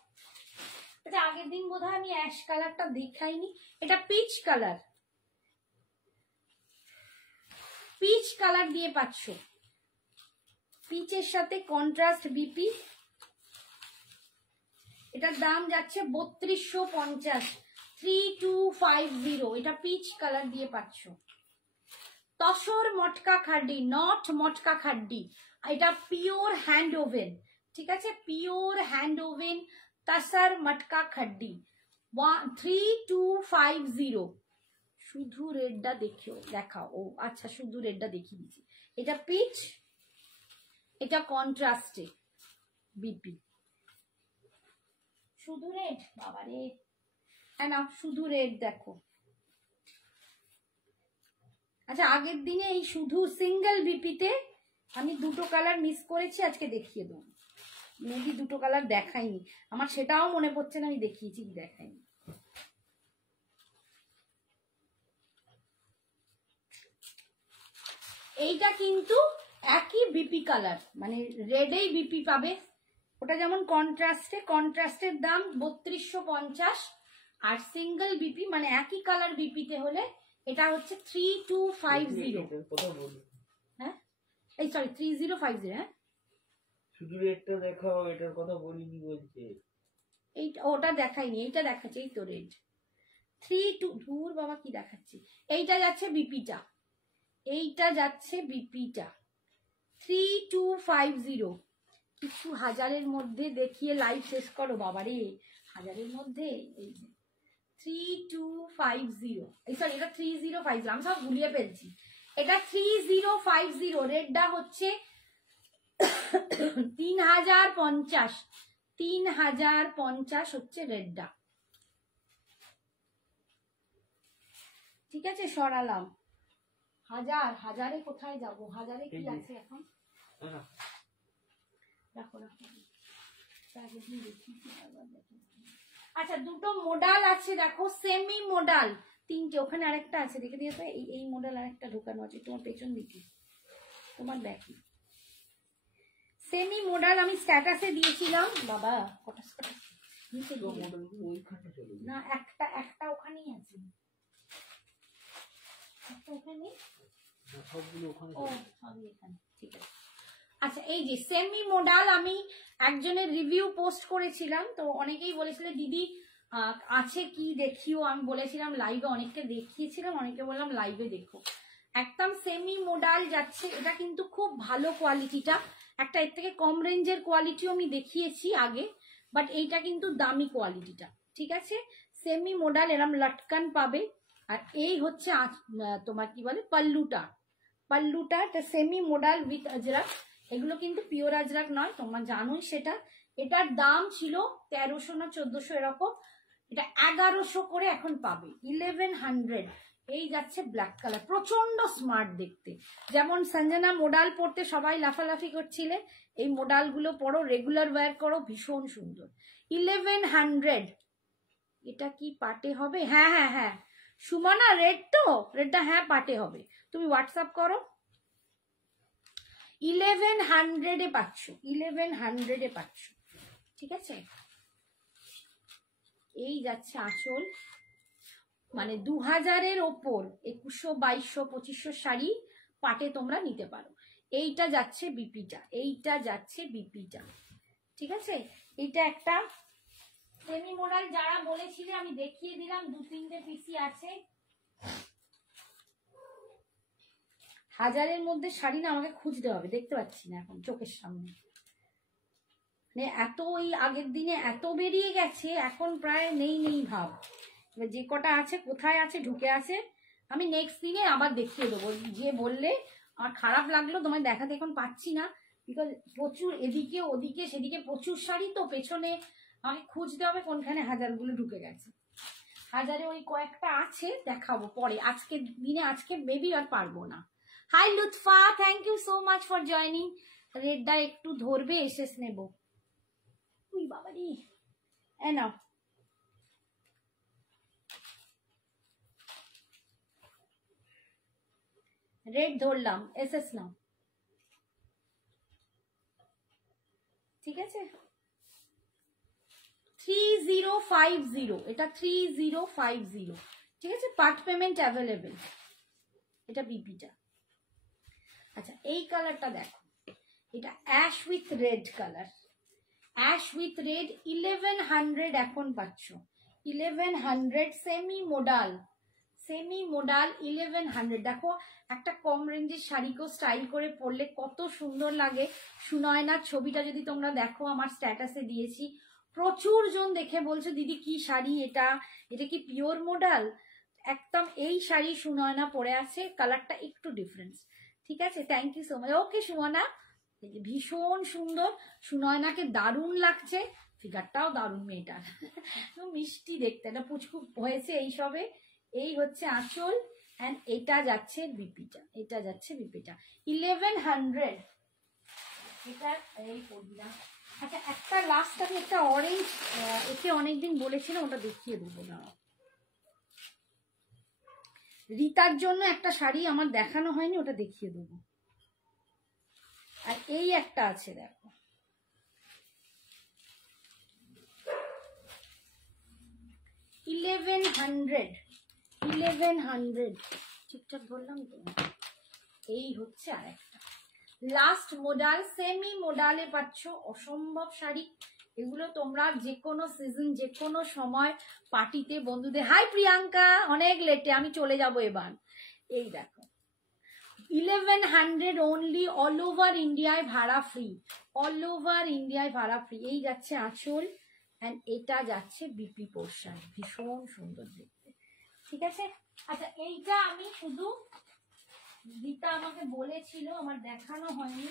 এটা আগের দিন বোধহয় আমি অ্যাশ কালারটা দেখাইনি, এটা পিচ কালার, পিচ কালার দিয়ে পাচ্ছ, পিচের সাথে কন্ট্রাস্ট বিপি। এটার দাম যাচ্ছে 3250, 3250, এটা পিচ কালার দিয়ে পাচ্ছ। তসর মটকা খাড্ডি, নট মটকা খাড্ডি, এটা পিওর হ্যান্ড ওভেন, ঠিক আছে, পিওর হ্যান্ড ওভেন তসর মটকা খাড্ডি 3250। শুধু রেডটা দেখাও, ও আচ্ছা শুধু রেডটা দেখিয়ে দিচ্ছি। এটা পিচ, এটা কন্ট্রাস্টে বিপি, শুধু রেড, বাবারে, হ্যাঁ না শুধু রেড দেখো। আচ্ছা আগের দিনে এই শুধু সিঙ্গেল বিপিতে আমি দুটো কালার মিস করেছি, আজকে দেখিয়ে দেবো। মেবি দুটো কালার দেখাইনি, আমার সেটাও মনে পড়ছে না আমি দেখিয়েছি কি দেখাইনি। এইটা কিন্তু একই বিপি কালার, মানে রেডেই বিপি পাবে, ওটা যেমন কন্ট্রাস্টে, কন্ট্রাস্টের দাম 3250, আর সিঙ্গেল বিপি মানে একই কালার বিপিতে হলে এটা হচ্ছে 3250। হ্যাঁ এই সরি 3050, হ্যাঁ শুধু রেডটা দেখাও, এটার কথা বলিনি বলছে। এইটা ওটা দেখাইনি, এইটা দেখাচ্ছে, এই তো রেড 32, দূর বাবা কি দেখাচ্ছি। এইটা যাচ্ছে বিপিটা, এইটা যাচ্ছে বিপিটা 3250। কিছু হাজারের মধ্যে দেখিয়ে লাইভ শেষ করো বাবারে, হাজারের মধ্যে। এই যে 3250, এই সরি এটা 3050, আমি সব গুলিয়ে ফেলছি। এটা 3050, রেডটা হচ্ছে 3050, 3050 হচ্ছে রেডটা, ঠিক আছে। সরালাম, হাজারে কোথায় যাব, হাজারে কি আছে এখন, রাখো রাখো। আচ্ছা দুটো মডেল আছে দেখো, সেমি মডেল তিনটে, ওখানে আরেকটা আছে দেখে দিয়েছো, এই মডেল আরেকটা ঢোকানো আছে তোমার পেছন দিকে, তোমার দেখি সেমি মডেল আমি স্ট্যাটাসে দিয়েছিলাম বাবা, কটা নিচে না, একটা ওখানেই আছে, একটা ওখানে, ও সবই এখানে, ঠিক আছে। আচ্ছা এই যে সেমি মডেল আমি একজনের রিভিউ পোস্ট করেছিলাম, তো অনেকেই বলেছিল দিদি আছে কি দেখিও, আমি বলেছিলাম লাইভে, অনেককে দেখিয়েছিলাম, অনেকে বললাম লাইভে দেখো। একদম সেমি মডেল যাচ্ছে, এটা কিন্তু খুব ভালো কোয়ালিটিটা, একটা এর থেকে কম রেঞ্জের কোয়ালিটিও আমি দেখিয়েছি আগে, বাট এইটা কিন্তু দামি কোয়ালিটিটা, ঠিক আছে। সেমি মডেল এরম লটকান পাবে, আর এই হচ্ছে তোমার কি বলে পাল্লুটা, পাল্লুটা সেমি মডেল উইথ আজরাক, এগুলো কিন্তু পিওর আজরাক নয়, তোমরা জানোই সেটা। এটার দাম ছিল 1300 না 1400 এরকম, এটা 1100 করে এখন পাবে, 1100। এই যাচ্ছে ব্ল্যাক কালার, প্রচন্ড স্মার্ট দেখতে, যেমন সঞ্জনা মডেল পরতে সবাই লাফালাফি করছিলে, এই মডেলগুলো পরো, রেগুলার ওয়্যার করো, ভীষণ সুন্দর। 1100, এটা কি পাটে হবে, হ্যাঁ হ্যাঁ হ্যাঁ সুমনা, রেড তো, রেডটা হ্যাঁ পাটে হবে, তুমি হোয়াটসঅ্যাপ করো। 1100 পাচ্ছ, 1100 পাচ্ছ, ঠিক আছে। এই যাচ্ছে আঁচল, মানে 2000-এর ওপর 2100, 2200, 2500 শাড়ি পাটে তোমরা নিতে পারো। এইটা যাচ্ছে বিপিটা, এইটা যাচ্ছে বিপিটা, ঠিক আছে। এইটা একটা সেমি মডেল, যারা বলেছিলে আমি দেখিয়ে দিলাম, 2-3টে পিসি আছে। হাজারের মধ্যে শাড়ি না আমাকে খুঁজতে হবে, দেখতে পাচ্ছি না এখন চোখের সামনে, মানে এত ওই আগের দিনে এত বেরিয়ে গেছে, এখন প্রায় নেই ভাব। এবার যে কটা আছে কোথায় আছে ঢুকে আছে, আমি নেক্সট দিনে আবার দেখিয়ে দেবো। যে বললে আমার খারাপ লাগলো তোমায় দেখাতে এখন পাচ্ছি না, বিকজ প্রচুর এদিকে ওদিকে সেদিকে প্রচুর শাড়ি, তো পেছনে আমাকে খুঁজতে হবে কোনখানে হাজারগুলো ঢুকে গেছে। হাজারে ওই কয়েকটা আছে, দেখাবো পরে, আজকে দিনে আজকে মেবি আর পারবো না। Hi Lutfa, thank you so much for joining. রেডটা একটু ধরবে, এসেস নেব। উই বাবারি, নাও রেড ধরলাম, এসএস নাও, ঠিক আছে। 3050, এটা 3050, ঠিক আছে। পার্ট পেমেন্ট অ্যাভেলেবেল, এটা বিপিটা। আচ্ছা এই কালারটা দেখো, এটা ash with red colour, ash with red 1100 এখন পাচ্ছ, 1100 সেমি মোডাল, সেমি মোডাল 1100। দেখো একটা কম রেঞ্জের শাড়িকেও স্টাইল করে পরলে কত সুন্দর লাগে। সুনয়নার ছবিটা যদি তোমরা দেখো, আমার স্ট্যাটাসে দিয়েছি, প্রচুর জন দেখে বলছে দিদি কি শাড়ি এটা, এটা কি পিওর মোডাল? একদম এই শাড়ি সুনয়না পরে আছে, কালারটা একটু ডিফারেন্স, ঠিক আছে। Thank you so much. Okay Sumana, ভীষণ সুন্দর, সুনয়নাকে দারুণ লাগছে, ফিগারটাও দারুণ মেয়েটার, মিষ্টি দেখতে, এটা পুচকু হয়েছে এই সবে। এই হচ্ছে আঁচল, এন্ড এটা যাচ্ছে বিপিটা, এটা যাচ্ছে বিপিটা 1100, এটা এই পড়লাম। আচ্ছা একটা লাস্ট আমি একটা অরেঞ্জ, একে অনেকদিন বলেছিলাম, ওটা দেখিয়ে দেবো না। রিতার জন্য একটা শাড়ি আমার দেখানো হয়নি, ওটা দেখিয়ে দেবো। আর এই একটা আছে দেখো, $1100, ঠিকঠাক বললাম তো? এই হচ্ছে আরেকটা লাস্ট মডেল, সেমি মডেলে পাচ্ছ, অসম্ভব শাড়ি এগুলো। তোমরা যে কোনো সিজন, যে কোনো সময় পার্টিতে বন্ধুদের। হাই প্রিয়াঙ্কা, অনেক লেটে, আমি চলে যাব এবার। এই দেখো 1100 অনলি, অল ওভার ইন্ডিয়ায় ভাড়া ফ্রি, অল ওভার ইন্ডিয়ায় ভাড়া ফ্রি। এই যাচ্ছে আঁচল, এন্ড এটা যাচ্ছে বিপি পোর্শন, ভীষণ সুন্দর দেখতে, ঠিক আছে। আচ্ছা এইটা আমি শুধু, গীতা আমাকে বলেছিল, আমার দেখানো হয়নি,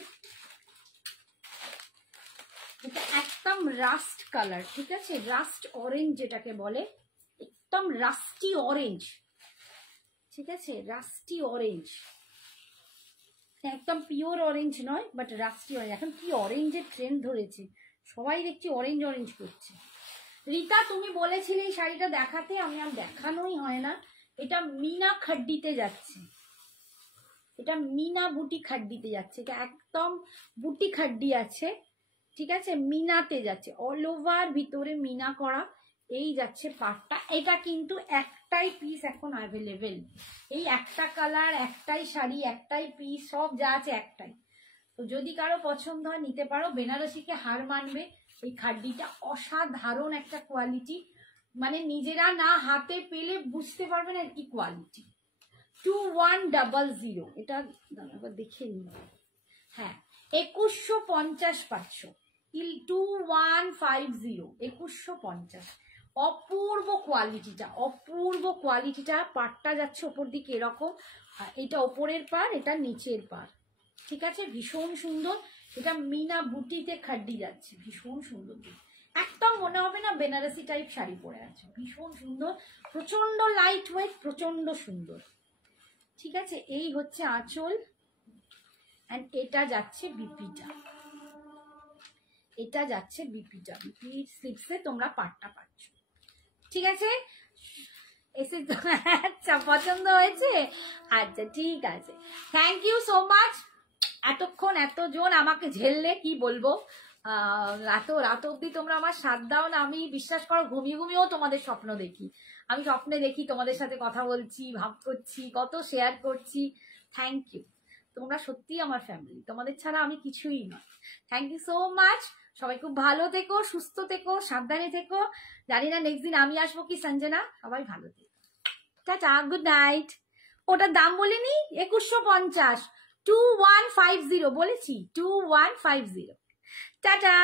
এটা একদম রাস্ট কালার, ঠিক আছে, রাস্ট অরেঞ্জ যেটাকে বলে, একদম রাস্টি অরেঞ্জ, ঠিক আছে, রাস্টি অরেঞ্জ, একদম পিওর অরেঞ্জ নয়, বাট রাস্টি অরেঞ্জ। এখন কি অরেঞ্জের ট্রেন্ড ধরেছে, সবাই দেখছি অরেঞ্জ অরেঞ্জ করছে। রিতা তুমি বলেছিলে এই শাড়িটা দেখাতে, আমি আর দেখানোই হয় না। এটা মিনা খাড্ডিতে যাচ্ছে, এটা মিনা বুটি খাড্ডিতে যাচ্ছে, এটা একদম বুটি খাড্ডি আছে, ঠিক আছে, মিনাতে যাচ্ছে, অল ওভার ভিতরে মিনা করা। এই যাচ্ছে পাটটা, এটা কিন্তু একটাই পিস এখন অ্যাভেলেবেল, এই একটা কালার, একটাই শাড়ি, একটাই পিস, সব যা আছে একটাই। তো যদি কারো পছন্দ হয় নিতে পারো, বেনারসিকে হার মানবে। এই খাড্ডিটা অসাধারণ একটা কোয়ালিটি, মানে নিজেরা না হাতে পেলে বুঝতে পারবে না কি কোয়ালিটি। 2100, এটা একবার দেখে নিন, হ্যাঁ 2150 পাচ্ছ, 2150, 2150। অপূর্ব কোয়ালিটিটা, অপূর্ব কোয়ালিটিটা। পাড়টা যাচ্ছে ওপর দিকে এরকম, এটা ওপরের পাড়, এটা নিচের পাড়, ঠিক আছে, ভীষণ সুন্দর। এটা মিনা বুটিতে খাড্ডি যাচ্ছে, ভীষণ সুন্দর, একদম মনে হবে না বেনারসি টাইপ শাড়ি পরে আছে, ভীষণ সুন্দর, প্রচন্ড লাইট ওয়েট, প্রচন্ড সুন্দর, ঠিক আছে। এই হচ্ছে আঁচল, এন্ড এটা যাচ্ছে বিপিটা, এটা যাচ্ছে বিপিটা, বিপি স্লিপসে তোমরা পাটটা পাচ্ছ, ঠিক আছে। এসে আচ্ছা পছন্দ হয়েছে, আচ্ছা ঠিক আছে, থ্যাংক ইউ সো মাচ। এতক্ষণ এতজন আমাকে ঝেললে, কি বলবো, এত রাত অব্দি তোমরা আমার সাথ দাও না। আমি বিশ্বাস করো ঘুমিয়ে ঘুমিয়েও তোমাদের স্বপ্ন দেখি, আমি স্বপ্নে দেখি তোমাদের সাথে কথা বলছি, ভাব করছি, কত শেয়ার করছি। থ্যাংক ইউ, তোমরা সত্যি আমার ফ্যামিলি, তোমাদের ছাড়া আমি কিছুই নয়। Thank you so much. সবাই খুব ভালো থেকো, সুস্থ থেকো, সাবধানে থেকো। জানি না নেক্সট দিন আমি আসবো কি সঞ্জনা, সবাই ভালো থেকো, টাটা, গুড নাইট। ওটার দাম বলিনি, 2150, 2150 বলেছি, 2150, টাটা।